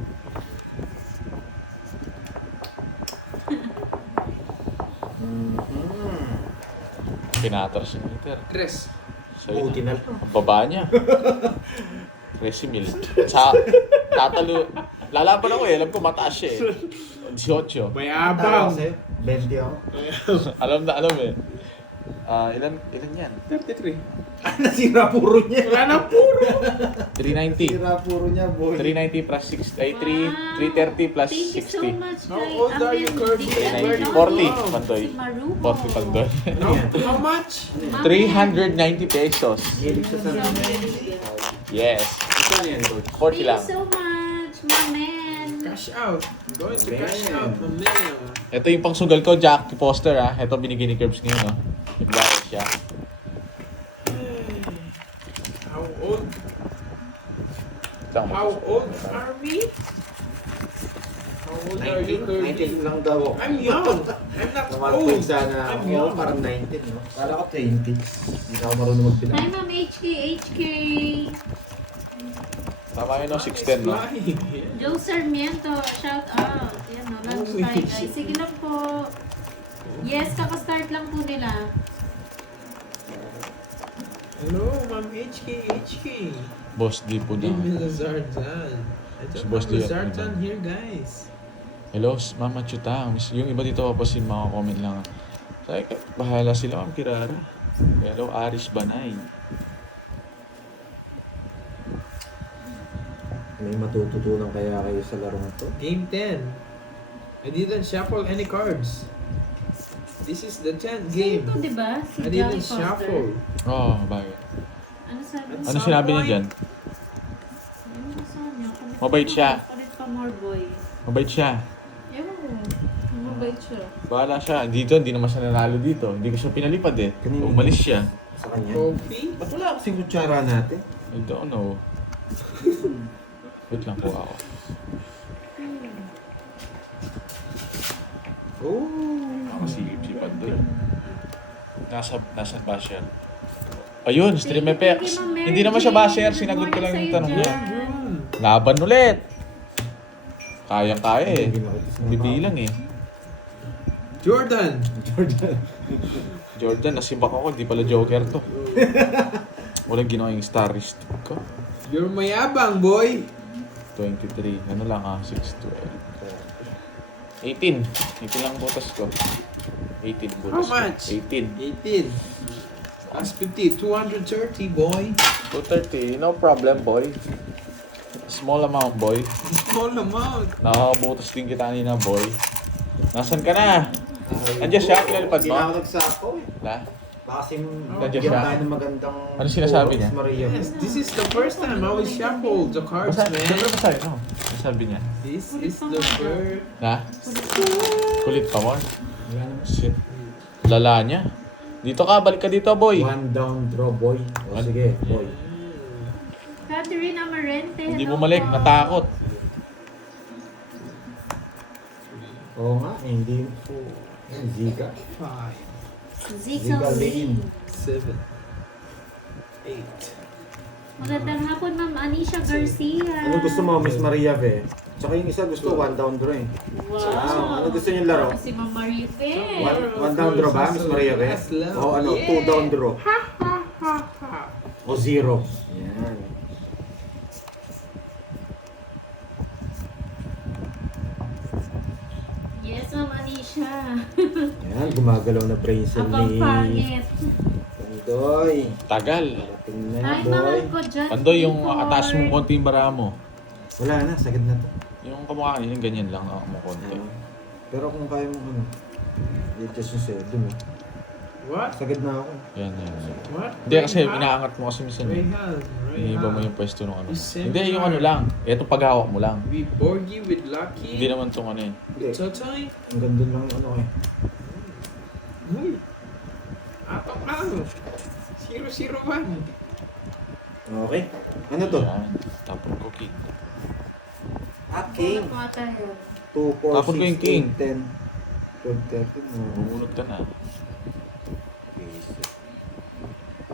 Pinatras yung meter. Tres. Sa'yo Buti na. na. Ang baba niya. 13 mil. Sa tatalo. Lalaban ako eh. Alam ko mataas siya eh. 18. May Tama abang. sa'yo. 20 ako. alam eh. Ilan yan? 33. Nasira puro niya. Wala na puro. 390. Nasira puro niya, boy. 390 plus 6, ay 330 plus Thank you so 60. much, How kay old are you, Kirby? 390. Wow. 40, Pandoy. Si Marubo. 40 Pandoy. No? How much? 390 pesos. Hilig siya sa Yes. 40 Thank lang. you so much, my man. Cash out. I'm going to cash Man. out. My man. Ito yung pangsugal ko, Jack Poster ah. Ito binigay ni Curbs ngayon, no? Nagbayad siya. How old? Lang mo. How old are we? How old are you, 19 Kirby? lang daw ako. I'm young. I'm not Naman old. po sana I'm ako. young. Parang 19, no? Kala ko 20. Hindi na ako marunong Hi, magbilang. Ma'am HK. Tama yun, no? 610, no? Joe Sarmiento, shout out. Yan, no, lunch Uy. time, guys. Sige lang po. Yes, kakastart lang po nila. Hello, Ma'am HK. Boss D po na. Baby Lazardan. I Si don't Boss have D. Lazardan here, guys. Hello, Mama Chuta. Yung iba dito pa si mga comment lang. Sabi ko, bahala sila, Ma'am Kirara. Hello, Aris Banay. May matututunan kaya kayo sa larong to? Game 10. I didn't shuffle any cards. This is the 10th game. Ito, di ba? Si I Jackie didn't Foster. shuffle. Oh, bakit? Ano sabi At mo? Ano some sinabi niya point, dyan? Ano gusto niya? Kulit Mabait pa- siya. Kulit pa more boy. Mabait siya. Ewan ko. Mabait siya. Bahala siya. Dito, hindi naman siya nanalo dito. Hindi ko siya pinalipad eh. Kanina. Umalis siya. Sa kanya. Coffee? Ba't wala kasing kutsara natin? I don't know. Wait lang po ako. Oh. Si Pandoy. Nasaan ba siya? Ayun, stream effects. Thank you, Ma'am Mary Hindi naman siya Jane. basher. Good Sinagot ko lang morning yung sa'yo tanong dyan. niya. Laban ulit. Kayang-kaya eh. Hindi nakita sa Hindi mga bilang eh. Jordan! Jordan, nasibak ako. Di pala Joker to. Walang ginawa yung star wrist ko. You're mayabang, boy! 23. Ano lang 6, 12. 18. 18 lang butas ko. 18 butas How ko. much? 18. 18. That's 50. 230, boy. 230. No problem, boy. Small amount, boy. Small amount. Nakakabutas din kita kanina, boy. Nasaan ka na? Andiyan siya, pinalipad Hindi mo? na ako nagsako eh. La? Baka kasi Nandiyan bigyan siya. tayo ng magandang... Ano sinasabi niya? Miss Maria. Yes, this is the first time I will shuffle the cards, Siyempre man. ba sa'yo? Ano sabi niya? This is the first. Na? Kulit pa mo? Shit. Lala niya. Dito ka, balik ka dito, boy. One down draw, boy. O sige, boy. Catherine Amarente. Hindi hello bumalik, po. natakot. Oo nga, hindi. Zika. 5, Zika Zika Lane. 7, 8. Magandang hapon, Ma'am Anisha Garcia. Ano gusto mo, Miss Maria, be? Tsaka yung isa gusto, one down draw eh. Wow. Ano gusto niyo laro? Si Ma'am Maria Fe. One down draw ba, Miss Maria, be? O ano, two down draw. O zero. Yan. Yes, Ma'am Anisha. Yan, gumagalaw na brain cell Abang ni... pangit. Pandoy. Tagal. Parating na, Ay, boy. mahal ko dyan. Pandoy, yung ataas mo konti yung bara mo. Wala na, sagad na to. Yung kamukha kanina, yung ganyan lang ako mo konti. Pero kung kaya mo ano, i-test yung sa'yo, dun What? sagad na ako. Yan, yan. What? Hindi kasi inaangat mo kasi minsan. Rayhan. Iniiba mo yung pwesto ng ano. You send Hindi, yung her. ano lang. Ito paghawak mo lang. We Borgie with Lucky. Hindi naman itong ano yun. Hindi, Totoy. ang ganda lang yung ano eh. Uy. Atong lang. 001. Okay. Ano to? Yan. Tapon ko king. King. Ano po ata yun? 2, 4, Tapon ko yung 6, king. 8, 10, 12, 13. Bumulot ka na.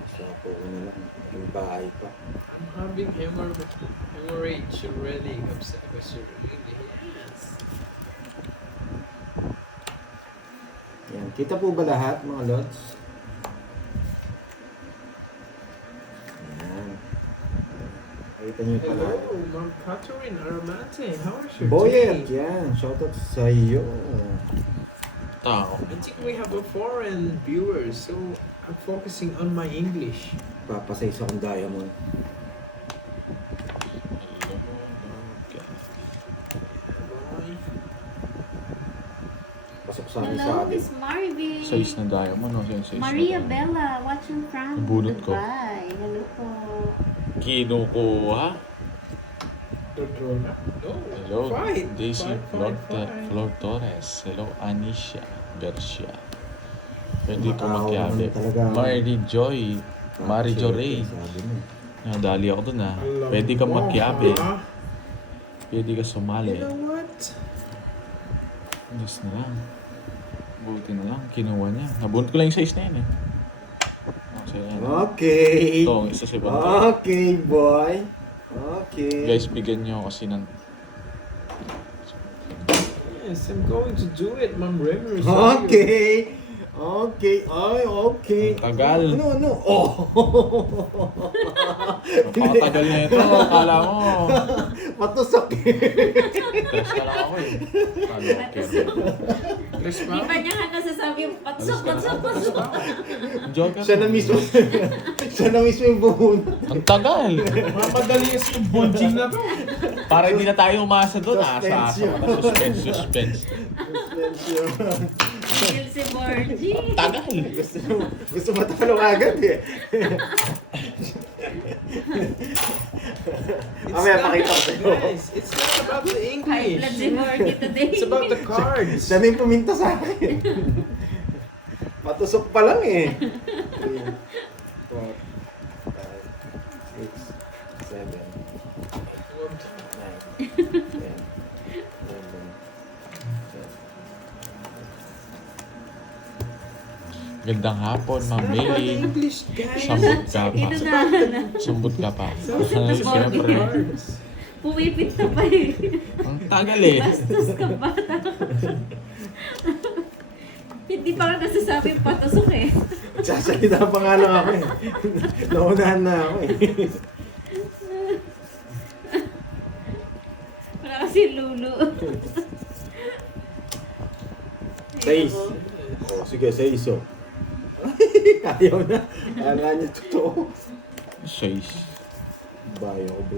Sapo ko na lang. Yung bahay pa. I'm having hemorrhage already. Upset because you're really. Yes. Yan. Kita po ba lahat mga lods? Yan. Kita niyo pa lahat. Hello, Ma'am Catherine Aramante. How is your Boyet! day? Yan. Shoutout sa iyo. Tao. I think we have a foreign viewer, so I'm focusing on my English. Papasay sa kong diamond. Pasok sa amin sa Hello, atin. Miss Marvin. Size na diamond, no? Size Maria na diamond. Bella, watching from Nabunot ko. Dubai. Hello po. Kinukuha. No. Hello, Fight. Daisy Fight. Flor Torres. Hello, Anisha Garcia. Pwede ko Macau makiabi. naman talaga. Mary Joy. Mary Jo Ray. Sabi mo. Nadali ako dun ah. Alam Pwede ka mo, makiabi. ha? Pwede ka sumali. You know what? Diyos na lang. Buti na lang. Kinuha niya. Nabunot ko lang yung size na yun eh. Okay. Yan. Okay. Ito, ang isa sa ibang to. Okay, boy. Okay. Guys, bigyan niyo kasi ng... Yes, I'm going to do it, Ma'am Remer. Okay. Okay. Ay, okay. Ang tagal. Ano? Oh. Napakatagal na ito. Akala mo. Matusok. Stress ka lang ako eh. Ano, okay. Let's Di ba niya nga nasasabi, patsok. Joker. Siya na mismo. Siya na mismo yung bumunod. Ang tagal. Mamadali kasi yung bonding na to. Para hindi na tayo umasa doon. Asa-asa Suspense ka na. Suspense. Kill si Borgie. Ang tagal. Gusto matalo agad eh. Mamaya pakita ko sa'yo. Guys, it's not about about the High blood si English. Jorge today. It's about the cards. Siya na yung puminta sa akin. Matusok pa lang eh. 3, 4, 5, 6, 7, 8, 9, 10, 11, 12. Gandang hapon, Ma'am It's not about the Mailing. English, guys. Sambot ka pa. Ito na. Sambot ka pa. It's about the Siyempre. cards. Pumipinta pa eh. Ang tagal eh. Bastos ka bata. Hindi pa ka nasasabing patusok eh. Sasalita pa nga lang ako eh. Naunahan na ako eh. Wala kasi lulo. Ay, 6. ako. Oh, sige, 6 oh. Ayaw na. Akala niya totoo. 6. Bayo ko ba?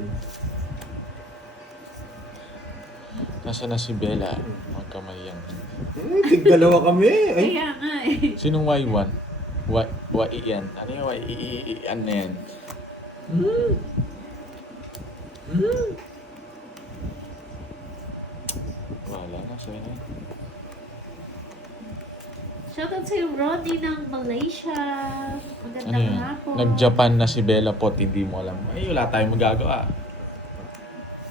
Nasaan na si Bella? Magkamayang. Tigdalawa kami. Ay, Kaya nga eh. Sinong Y1? Y-yan. Ano yung Y-yan na yan? Wala na, sa'yo na. Shoutout sa'yo, Ronnie ng Malaysia. Ano Magandang yan? hapon. Nag-Japan na si Bella Pot, hindi mo alam. Ay, wala tayong magagawa.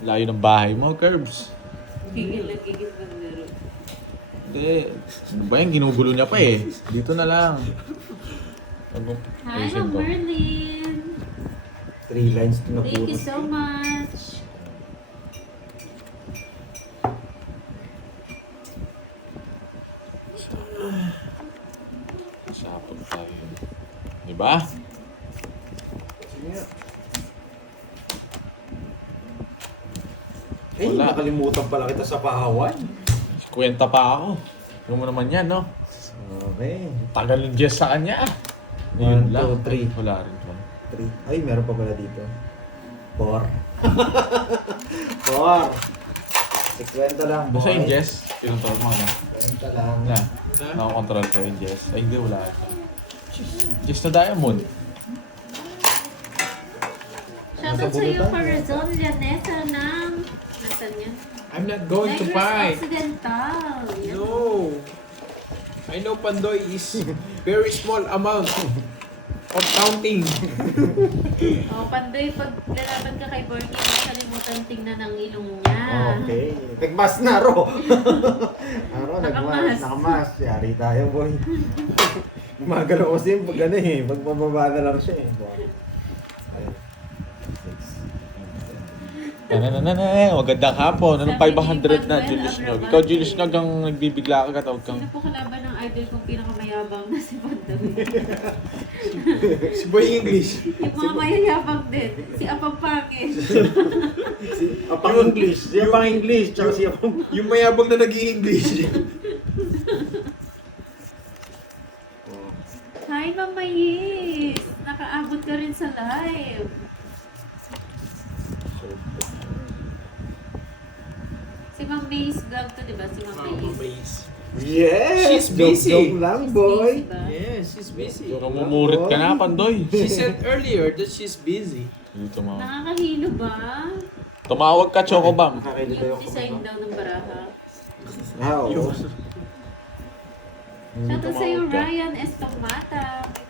Layo ng bahay mo, Curbs. Gigil na gigil ng laro. Hindi. Ano ba yan? Ginugulo niya pa eh. Dito na lang. Hi, Ma'am Merlin. 3 lines na Thank puro. you so much. Sapag tayo. Diba? Ay, Wala. nakalimutan pala kita sa pahawan. Kwenta pa ako. Ano mo naman yan, no? Okay. Tagal ng Jess sa kanya. 1, 2, 3. Wala rin man. 3. Ay, meron pa pala dito. 4. 4. 6 lang, boy. Basta yung Jess, pinuntor mo na. 20 lang. Na, nakakontrol ko yung Jess. Ay, hindi, wala. Jess na Diamond. Shoutout sa'yo, Corazon Llanesa ng... Nasaan yan? I'm not going to Negros fight. Occidental. Yan. No. I know Pandoy is very small amount of counting. Oh, Pandoy, pag lalaban ka kay Borgie, huwag kalimutan tingnan ang ilong niya. Okay. Nagmas na, Ro. Aro, Nakamas. Nakamas. Yari tayo, boy. Gumagalaw kasi yung pag ano eh. Pag mababa na lang siya eh. Boy. Ayun. 6. Magandang hapon. Anong Sabi ni 500 na, Manuel Julius Nyog? Abraban. Ikaw, Julius Nyog, ang nagbibigla ka, tawag kang... Sino po kalaban ng idol kong pinakamayabang na si Pandoy? Si Boy English. Yung mga mayayabang din. Si Apapangin. Apang English. Siya pang English. Tsaka siya pang... Yung mayabang na nag-i-English. Hi, Ma'am Mayis! Nakaabot ka rin sa live. Si Ma'am Mayis vlog to, di ba? Si Ma'am Mayis. Yes! She's busy. Joke lang, boy. Busy ba? Yeah, she's busy. Namumurit ka na, Pandoy. She said earlier that she's busy. Dito mo. Nakakahilo ba? Tumawag ka, Chocobam. Nakakilito Yung yung design daw ng baraha. Oo. Shoutout sa'yo, Tumawag ka. Ryan Estomata.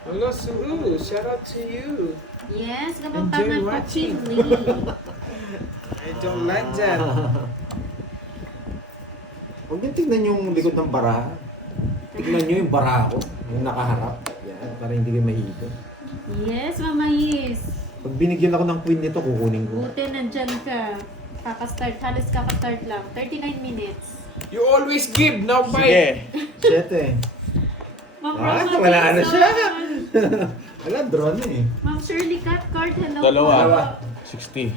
Hello, Sulu. Shout out to you. Yes, Enjoy kapampangan ko watching. Chili. I don't like that. Huwag niyo tignan yung likod ng baraha. Tignan niyo yung baraha ko. Yung nakaharap. Yan, para hindi kayo mahigo. Yes, Mama Yis. Pag binigyan ako ng queen nito, kukunin ko. Buti nandyan ka. Kakastart. Halos kakastart lang. 39 minutes. You always give, now bite. Sige. 7. Ma'am Ah, Roma wala na Quezon. siya. Wala, drone eh. Ma'am Shirley Cat Card, hello Dalawa. po. 60.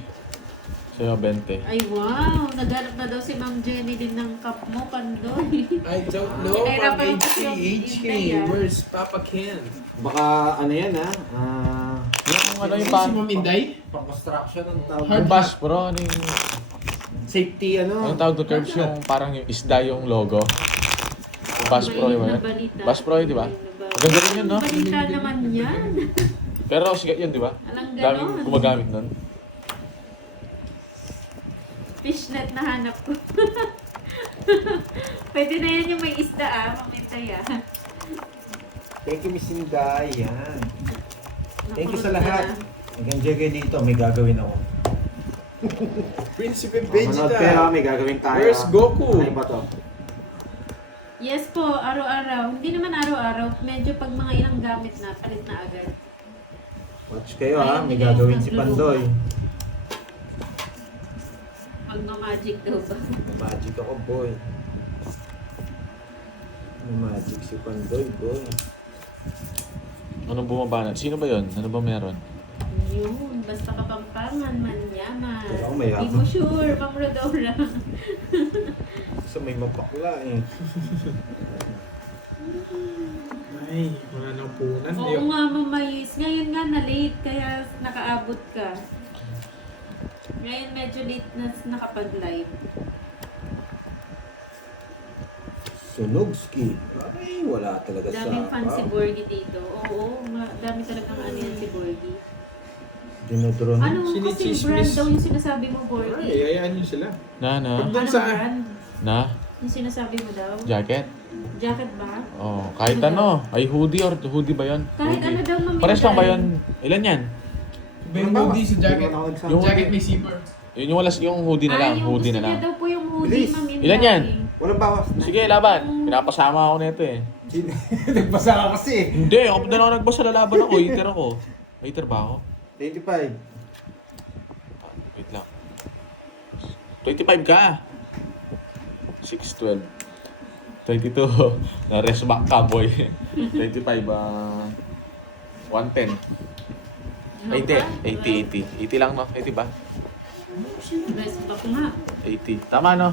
Sa'yo, 20. Ay, wow. Naghanap na daw si Ma'am Jenny din ng cup mo, Pandoy. I don't know, Pinahirapan Ma'am ko si HK. Inday, ah. Where's Papa Ken? Baka ano yan ha? Yung ano yung Si Ma'am Inday? Pang-construction ang tawag. Yung bash, bro. Ano yung... Safety ano? Anong tawag to, Curbs? Yung parang yung isda yung logo. Yung Bass Pro, May yun ba? nabalita. Bass Pro, yun, di ba? Maganda rin yun, no? Balita naman yan. Pero sigat yun, di ba? Alang Daming ganon. gumagamit nun. Fishnet na hanap ko. Pwede na yan yung may isda mamintay Thank you, Miss Inday. Yan. Thank you sa Nakulot lahat. na. Mag-enjoy kayo dito. May gagawin ako. Prinsipe Manood kayo, Vegeta. may gagawin tayo. Where's Goku? Ano ba to? Yes po, araw-araw. Hindi naman araw-araw. Medyo pag mga ilang gamit na, palit na agad. Watch kayo ha, may Ayun, gagawin si nagluluto. Pandoy. Magma-magic daw ba? Magic ako, boy. Magic si Pandoy, boy. Anong bumabanat? Sino ba yun? Ano ba meron? Yun, basta kapampangan, manyaman. Pero ako mayabang. Di mo sure, Ma'am Rodora. So may mapakla eh. Ay, wala nang punan. Oo nga, mamayis. Ngayon nga na-late, kaya nakaabot ka. Ngayon medyo late na nakapag-live. Sunugski. Ay, wala talaga sa... Daming fan si Borgie dito. Oo, dami talagang ano yan si Borgie. Dinodron. Ano kasi Sinichismis. brand daw yung sinasabi mo, Borgie? Ay, hayaan nyo sila. Na? Pag doon Anong sa... brand? Na? Yung sinasabi mo daw? Jacket? Jacket ba? Oh, kahit ano. Ay, hoodie or hoodie ba yun? Kahit ano daw mamili. Pares lang ba yun? Ilan yan? Ba yung hoodie sa jacket? Yung- Jacket may zipper. Yun yung yung hoodie na lang. Yung Hoodie gusto na niya lang. daw po yung hoodie, Bilis. Ma'am Inday. Ilan yan? Walang bawas. Sige, laban. Pinapasama ako nito eh. Nagbasa ka kasi eh. Hindi, ako din ako nagbasa lalaban ako. Waiter ako. Waiter ba ako? 25. Wait lang. 25 ka. 6'12". 22. Na-rest back ka, boy. 25, 110. 80. 80 lang, no? 80 ba? Best back nga. 80. Tama, no?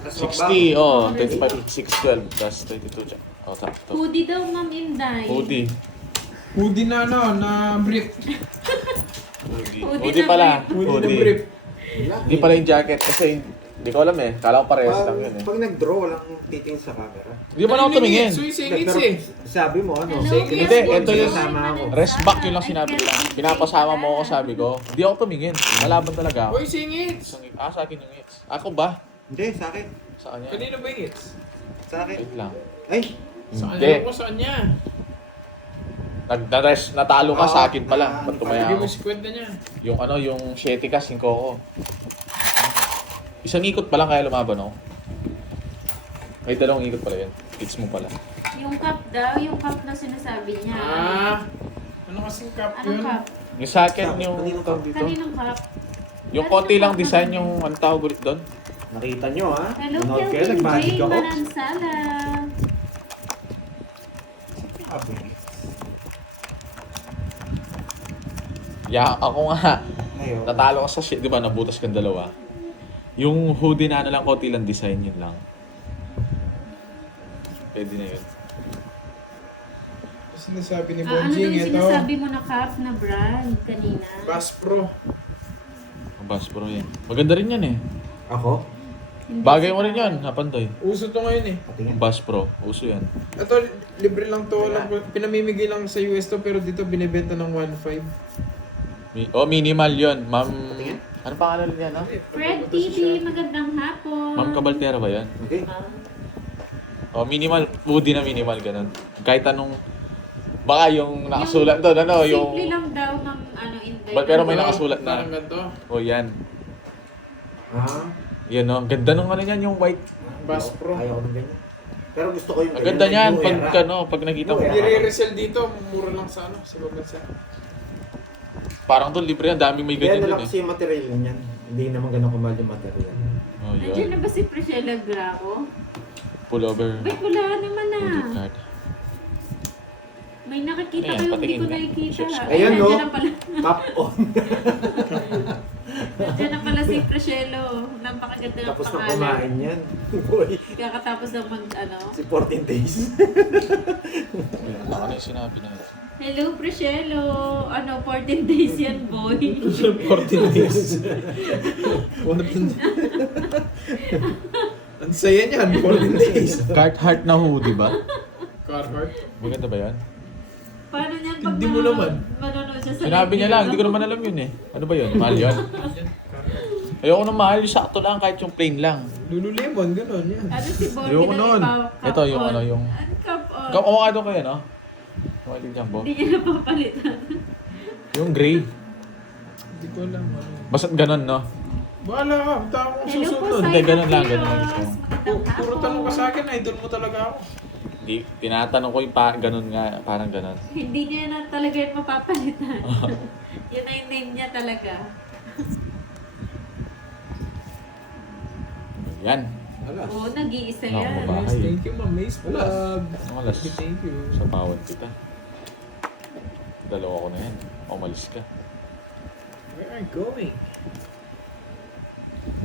60, oh. 25, 6'12". Plus 22. Oh, sakto. Hoodie daw, Ma'am Inday. Hoodie. Hoodie na ano, na brief. Hoodie. Hoodie Hoodie na pala. Hoodie na Hoodie. brief. Hindi pala yung jacket kasi hindi ko alam eh. Kala ko parehas lang yun eh. Pag nag-draw, walang titingin sa camera. Hindi pa na ako tumingin. Suy singits Pero eh. sabi mo ano? Hello, Sige. Kuya Hindi, Borgie. ito yung sama ako. Rest back yun lang sinabi ko lang. Pinapasama mo ako sabi ko. Hindi ako tumingin. Malaban talaga ako. Uy, singits! Sa akin yung hits. Ako ba? Hindi, sa akin. Sa kanya. Kanino ba yung hits? Sa akin. Wait lang. Ay! Sa Hindi. kanya ko, sa kanya. Natalo ka Oo. sa akin pala. Ba't tumaya Lagyan ako? mo si kwenta niya. Yung ano, yung 7 ka, 5 ko. Isang ikot pa lang kaya lumaban ako. May dalawang ikot pala yun. Hits mo pala. Yung cup daw, yung cup na sinasabi niya. Ano kasing cup Anong yun? cup? Yung sa akin, yung Kaninong tawag dito. Kaninong cup? Yung konti lang design yung ano tawag ulit doon. Nakita nyo ha? Hello, Manood kayo, Kelvin nag-magic J. ako. Manansala. Yeah, ako nga. Ngayon. Natalo ka sa shit, di ba? Nabutas kang dalawa. Yung hoodie na ano lang, konti lang design yun lang. Pwede na yun. Sinasabi ni Ano daw Bonjing, yung ito. sinasabi mo na cup na brand kanina? Bass Pro. Ang Bass Pro yan. Maganda rin yan eh. Ako? Hindi Bagay siya- mo rin yan, Napandoy. Uso to ngayon eh. Patingin. Ang Bass Pro, uso yan. Ito, libre lang to. Pinamimigay lang sa US to, pero dito binibenta ng 1.5. Minimal yun. Ma'am... Patingin. Ano pangalan niya, no? Fred TV, magandang hapon. Ma'am Cabaltera ba yan? Okay. Minimal. Hoodie na minimal, ganun. Kahit anong... Baka yung nakasulat doon, ano, yung... Simple lang daw ng ano, Inday. Pero may nakasulat na. Parang ganito. Oh, yan. Ah. Yan, no? Ganda nung ano yan, yung white. Bass Pro. Ayaw ko ng ganyan. Pero gusto ko yung Ang ganda niyan yung pag, era. ano, pag nakita mo. Yung Hindi re-resell dito, mura lang sa ano, sa bansa. Parang to libre yan, daming may Kaya ganyan na dun lang eh. kasi yung material niyan. Hindi naman ganun kamahal yung material. Oh, Nandiyan yun. na ba si Priscilla Graco? Pullover. Ba't wala naman Hoodie na? card. May nakikita Ayan, kayo, hindi patingin ko ka. nakikita. Search ko. Ayan, no? Nandiyan na pala, Top on. nandiyan na pala si Priscilla. Napakaganda ng Tapos na pangalan. kumain yan. Boy. Kakatapos ng mag, ano. Si 14 days. Ano yung sinabi na yun? Hello, Priscilla. Ano, 14 days yan, boy. 14 days. Ang saya niyan, 14 days. Carhartt na hoodie ba? Carhartt. Maganda ba yan? Paano niyan pag Hindi mo naman. manonood siya sa Sinabi live niya lang, nila? hindi ko naman alam yun eh. Ano ba yun? Mahal yun? Ayoko na mahal, yung sakto lang, kahit yung plain lang. Lululemon, gano'n yan. Ano si Borgie Ayoko na nun. Ito, yung ano, yung... Cup on. Avocado kayo, no? Avocado jumbo. Hindi niya napapalitan. Yung gray. Hindi ko alam ano. Basta't ganun, no? Bahala ka, basta akong Hello po, susunod. Hindi, ganun lang, Cyrus. ganun lang gusto ko. Magandang Puro hapon. tanong ka sa akin, idol mo talaga ako. Hindi, tinatanong ko yung ganun nga, parang ganun. Hindi niya na talaga yun mapapalitan. Yun na yung name niya talaga. Yan. Wala. Oo, nag-iisa No, yan. baba. Yes, thank you, Ma'am Mace Vlog. Ang alas. Thank you. Sa bawat kita. Dalawa ko na yan. Umalis ka. Where are you going?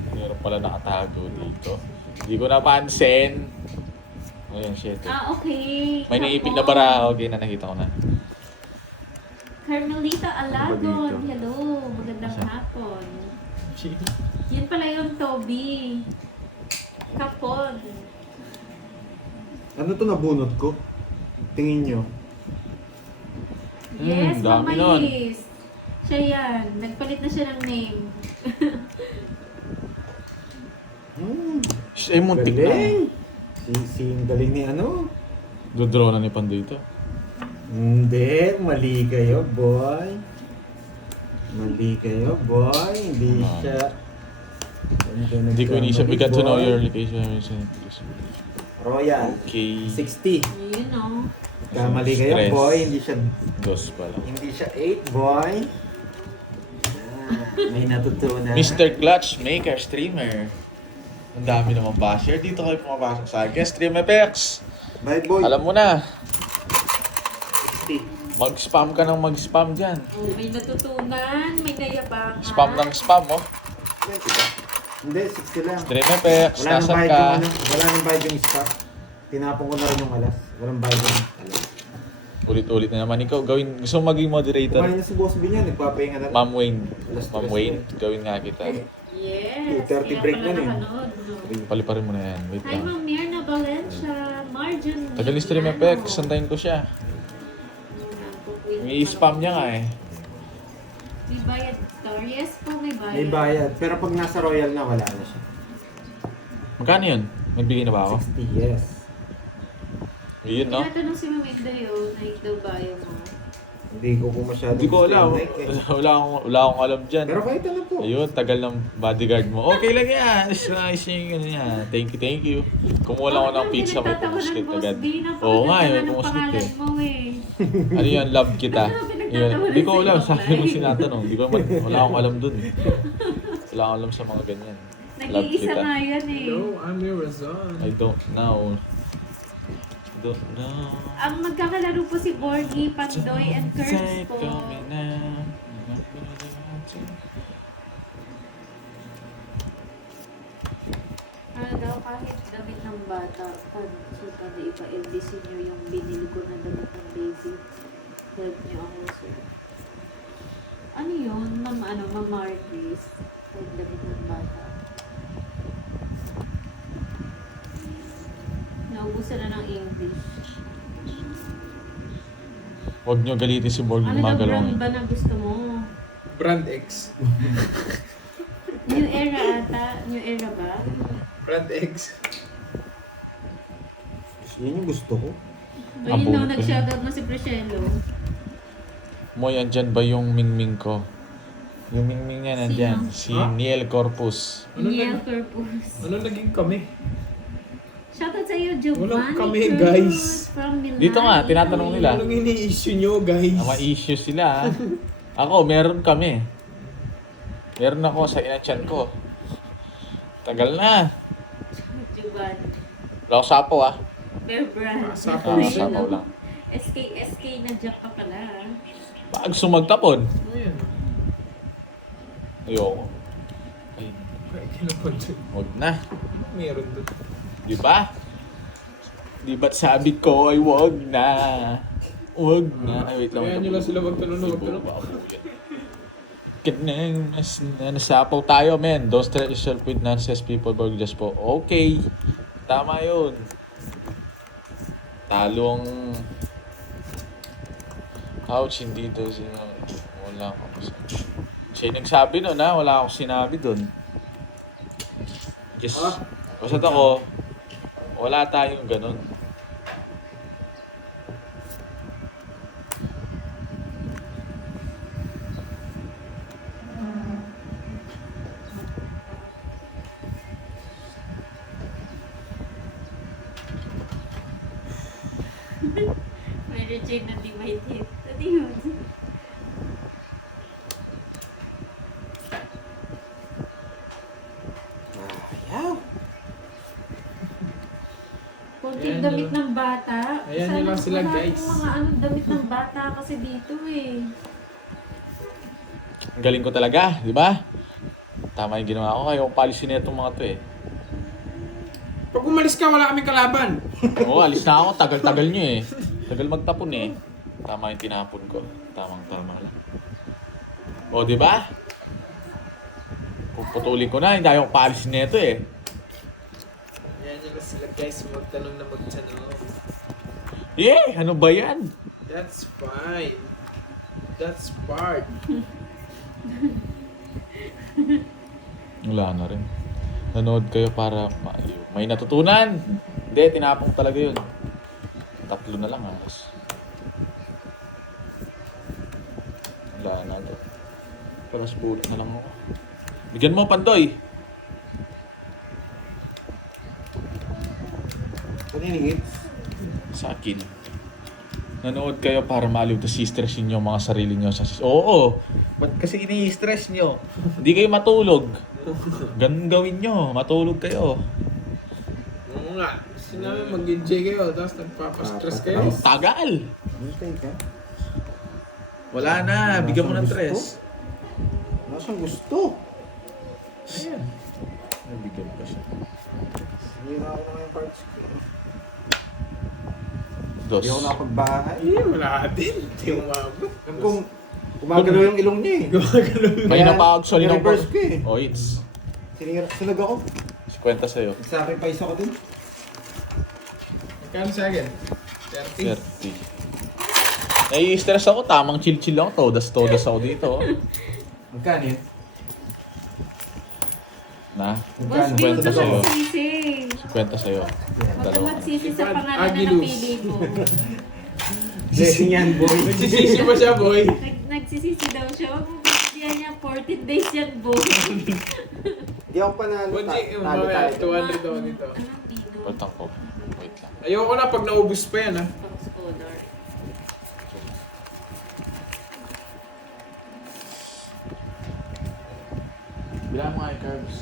Meron pala nakatago dito. Hindi ko napansin. Ayan, shit. Ah, okay. May naipit Kapon. na bara. Okay na, nakita ko na. Carmelita Alagon. Ano ba dito? Hello. Magandang Asa? hapon. Yun pala yung Toby. Kapon. Ano to nabunot ko? Tingin nyo. Yes, dami nun. Mamalis. Siya yan. Nagpalit na siya ng name. Ay, muntik na. Galing. Si yung galing ni ano? Dodraw na ni Pandoy ito. Hindi, mali kayo, boy. Mali kayo, boy. Hindi Ah. siya... Hindi ko inisip. We got to know boy. your location. Royal. Okay. 60. Yun o. Kamali kayo, Stress. boy. Hindi siya Dos pala. 8, boy. May natutunan. Mr. Clutch Maker Streamer. Ang dami naman basher. Dito kayo pumapasok sa akin. Stream Apex. Bye, boy. Alam mo na. 60. Mag-spam ka ng mag-spam dyan. Oh, may natutunan. May nayabangan. Spam ng spam, oh. Yan, diba? Hindi, 60 lang. Stream Apex. Wala nang Nasaan bayad ka? yung ano. Wala nang bayad yung stock. Tinapon ko na rin yung alas. Walang bayad yung alas. Ulit-ulit na naman. Ikaw, gawin. Gusto mo maging moderator? Kumain na si Boss Bill yan. Nagpapahinga na. Ma'am Wayne. Alas Ma'am 3 Wayne, na. gawin nga kita. Yes. 2:30 break kaya na pala eh. nakanood, no? Paliparin mo na yan. Wait Hi, lang. Ma'am Mirna Valencia. Marjorie. Tagal ni Stream Apex. Santayin ko siya. May spam niya nga eh. May bayad star. Yes po, may bayad. May bayad. Pero pag nasa Royal na, wala na siya. Magkano yun? Nagbigay na ba ako? 60, yes. Yun, no? Tinatanong si Ma'am Igday, oh, na ikaw bayad mo. Hindi ko po masyadong Hindi ko alam. gusto yung Nike eh. Wala akong alam dyan. Pero kahit ano po. Ayun, tagal ng bodyguard mo. Okay lang yan. It's nice yung ano yan. Thank you. Kumuha lang ako ng pizza, may pumuslit agad. Oo nga, may pumuslit eh. Mo, eh. Ano yun, love kita. Ano, Yun. Hindi ko alam, pinagtatawanan sa si akin mo Bakla, eh. sinatanong. Wala akong alam dun eh. Wala akong alam sa mga ganyan. Love Nag-iisa kita. nga yan eh. Hello, I'm your Razan. I don't know. Don't know. Ang magkakalaro po si Borgie, Pandoy, and Curbs po. Ano daw, kahit damit ng bata, pag suka na iba, LDC nyo yung binili ko na damit ng baby. Help nyo ako, sir. Ano yun? Ma'am Marquis. Pag damit ng bata. Naubusan na ng English. Huwag nyo galitin si Borg Ano yung daw mga brand galawin. ba na gusto mo? Brand X. New era ata? New era ba? Brand X. Yan yung gusto ko. O yun no, Abot. nag-shoutout mo si Priscelo. Moy, andyan ba yung mingming ko? Yung mingming niya nandyan. Si Ha? Niel Corpus. Ano Niel na- Purpose. Ano naging kami? Shoutout sa iyo, Giovanni Walang kami, Cruz guys. from Milan. Dito nga, tinatanong nila. Anong ini-issue nyo, guys? May issue sila. Ako, meron kami. Meron ako sa inachan ko. Tagal na. Giovanni. Wala ko sapo ah. Bear brand. Sapaw Ah, sapaw lang. SK na dyan ka pala. Pag sumagtapon. Ano yan? Ayoko. Ay, Ay, kinapon dyan. wag na. Meron doon. Di ba? Di ba't sabi ko ay wag na? Wag na. Ay, wait lang. Kaya nyo lang sila magtanong na magtanong. Kanang nasapaw tayo, men. Don't stress yourself with nonsense people, but just po. Okay. Tama yun. Talong... Ouch, hindi daw sila... Wala akong... Siya yung nagsabi nun, ha? Wala akong sinabi dun. Yes. Ah. Basta ako, wala tayong ganun. Mary Jane na di may hit. Ano yun? Ayaw. Konting Ayan, damit no? ng bata. Ayan Sana na lang sila, wala guys. pong mga damit ng bata kasi dito eh. Ang galing ko talaga, di ba? Tama yung ginawa ko. Kaya kung palisin na itong mga to eh. Pag umalis ka, wala kaming kalaban. Oo, alis na ako. Tagal-tagal nyo eh. Tagal magtapon eh. Tama yung tinapon ko. Tamang-tama lang. O, di ba? Puputulin ko na. Hindi ayaw paalisin na ito eh. Ayan na sila guys, magtanong na magtanong. Yeah! Ano ba yan? That's fine. That's part. Wala na rin. Nanood kayo para maaliw. May natutunan. Hindi, tinapong talaga yun. 3 na lang halos. Wala na to. Paras bulot na lang ako. Bigyan mo, Pandoy. Kanina hits. Sa akin. Nanood kayo para maaliw to si-stress nyo mga sarili nyo. Oo. Ba't kasi ini-stress nyo? Hindi kayo matulog. Ganun gawin nyo. Matulog kayo. Oo nga. Gusto namin mag-enjoy kayo, tapos nagpapastress kayo. Ang tagal. Hintay ka. Wala na. Bigyan mo ng stress. Nasaan gusto? Ayan. Nabigyan pa siya. Hira ako na yung parts ko. Dos. Hindi ako nakapagbahay. Eh, wala din. Hindi umabot. Alam kong gumagalaw yung ilong niya eh. May napawag solid ng reverse ko eh. Oh, it's Sunog ako. 50 sa'yo. Sacrifice ako dun. Kano sa akin? 30. 30. Nai-stress ako. Tamang chill-chill lang. Todas ako dito. oh. Magkano yun? Na. Boss, di 50 huwag ka sa'yo. magsisi. 50 sa'yo. Huwag ka Dalawa. magsisi sa pangalan na Agilus. napili mo. Blessing yan, boy. Nagsisisi ba siya, boy? Nagsisisi daw siya. Huwag mo binigyan niya 14 days yan, boy. Hindi ako panalo. Bonji, Talo mamaya, tayo. 200 ako dito. Anong dino? Utang ko. Wait lang. Ayoko na pag naubos pa yan, ha? Pang scholar. Bilang mga carbs.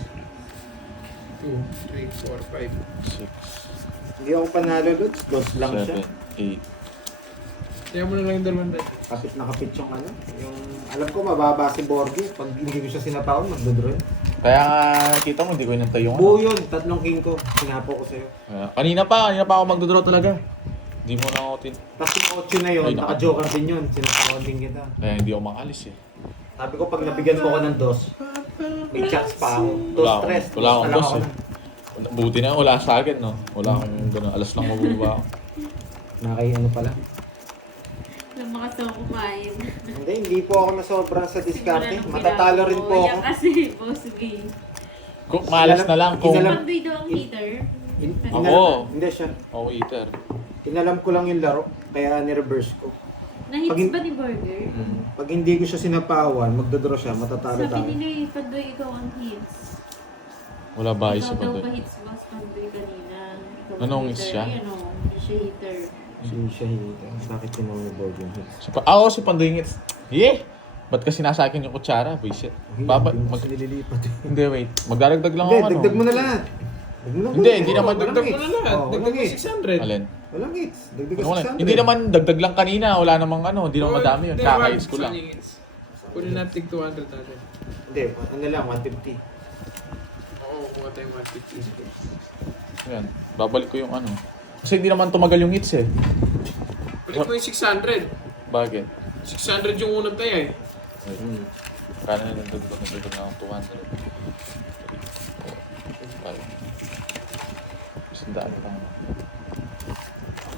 2, 3, 4, 5. 6, Hindi ako panalo, Lods. Dos lang siya. 7, 8. Kaya mo na lang yung dalawang tayo. Kapit na kapit yung ano. Yung, alam ko, mababa si Borgie. Pag hindi ko siya sinapawan, magdodraw yun. Kaya nga, kita mo, hindi ko inantay yung Buo ano. yun. 3 king ko. Sinapo ko sa'yo. Kanina pa ako magdodraw talaga. Hindi mo na ako Tapos yung 8 na yun, Ay, naku. naka-joker din yun. Sinapawan din kita. Kaya hindi ako makalis eh. Sabi ko, pag nabigyan mo ko ng dos, may chance pa ako. Dos Wala akong- stress. wala akong na lang dos ako eh. Buti na wala sa akin, no? Wala akong gano'n. Alas lang mababa ako. Nakay ano pala. Nang makasama kumain. Hindi po ako nasobra sa diskarte. Matatalo rin po Yan ako. kasi, boss B. Kung malas na lang, kung... Inalam- Pandoy daw ang heater. Ako. Hindi siya. Oo, eater. Inalam ko lang yung laro, kaya ni-reverse ko. Na-hits Pag- ba ni Burger? Pag hindi ko siya sinapawan, magdodraw siya, matatalo Sabi tayo. nila eh, Pandoy ikaw ang hits. Wala ba sa Ikaw daw Pandoy? pa hits boss Pandoy kanina. Ikaw Anong ang hits heater. siya? Ay, ano, hindi siya heater. Hindi siya hita. Bakit tinawag yung board yung hits? Si Pandoy yung it's... Yeah! Ba't kasi nasa akin yung kutsara? Buisit. Mas nililipat. Hindi, wait. Magdaragdag lang Hindi, ako, ano? dagdag mo na lahat. Dagdag mo na Hindi, hindi naman walang Dagdag mo hits. na lahat. Oh, Dagdag walang mo hits. 600. Alin? Walang hits. Dagdag Ano ko wala? 600. Hindi naman dagdag lang kanina. Wala namang ano. Hindi naman madami yun. Hindi, Kaka-hits ko wag, lang. saan yung hits? Kunin natin 200 natin. Hindi, ano lang, 150. Oo, kuha tayong 150. Yan. Babalik ko yung ano. Kasi hindi naman tumagal yung hits eh. Balik mo yung 600. Bakit? 600 yung unang tayo eh. Kano na nagdagdag na akong 200. 5. Sandaan lang.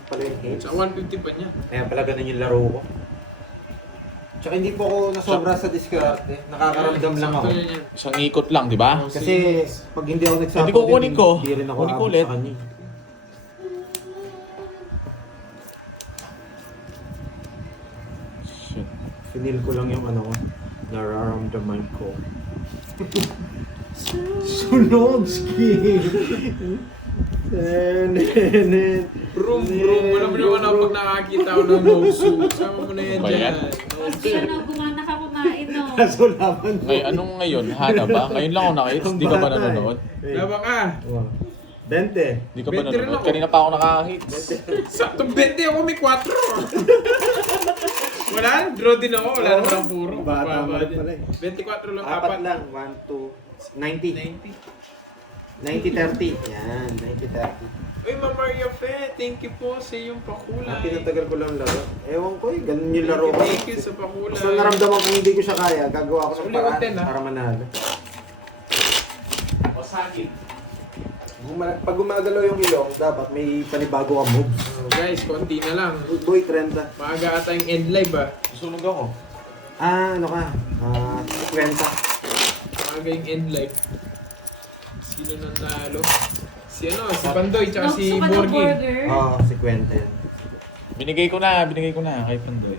Pala yung hits. Sa 150 pa niya. Kaya pala ganun yung laro ko. Tsaka hindi po ako nasobra sa diskarte. Nakakaramdam lang ako. Sakto yan. Isang ikot lang, di ba? Kasi pag hindi ako nagsama, Hindi ko kunin ko. Hindi rin ako Kunin ko abot ulit. sa kanya. Shit. Finil ko lang yung ano ko. Nararamdaman ko. Sunog, Ski! Brum, wala mo naman ako pag nakakita ko ng nosu. Sama mo na yan Ba yan? dyan. Kasi ano, gumana ka kumain, no? Kaso laban ko. Ngayon, anong ngayon? Hana ba? Ngayon lang ako nakita. Di ka ba nanonood? Laban ka. 20. Di ka ba 20 rin nanonood? ako. Kanina pa ako nakahits. Saktong 20 ako, may 4. Wala, draw din ako. Wala naman ang puro. Bata mo rin din. pala eh. 24 lang, Apat 4. lang. 1, 2, 90. 90-30. Yan, 90-30. Uy, Ma Maria Fe, thank you po sa iyong pakulay. Pinatagal ko lang laro. Ewan ko eh, ganun yung laro ko. Thank you sa pakulay. Basta naramdaman kung hindi ko siya kaya, gagawa ko ng Uli, paraan 110, ah. para manalo. O sakit. Pag gumagalaw yung ilong, dapat may panibago ka move. Oh, guys, konti na lang. Boy, 30. Maaga ata yung end live ah. Susunog ako. Ano ka? 50. Maaga yung end live. Sino nanalo? Si ano, si Pandoy, tsaka si Gusto ka ng Borgie. burger? Oo, si Quentin. Binigay ko na kay Pandoy.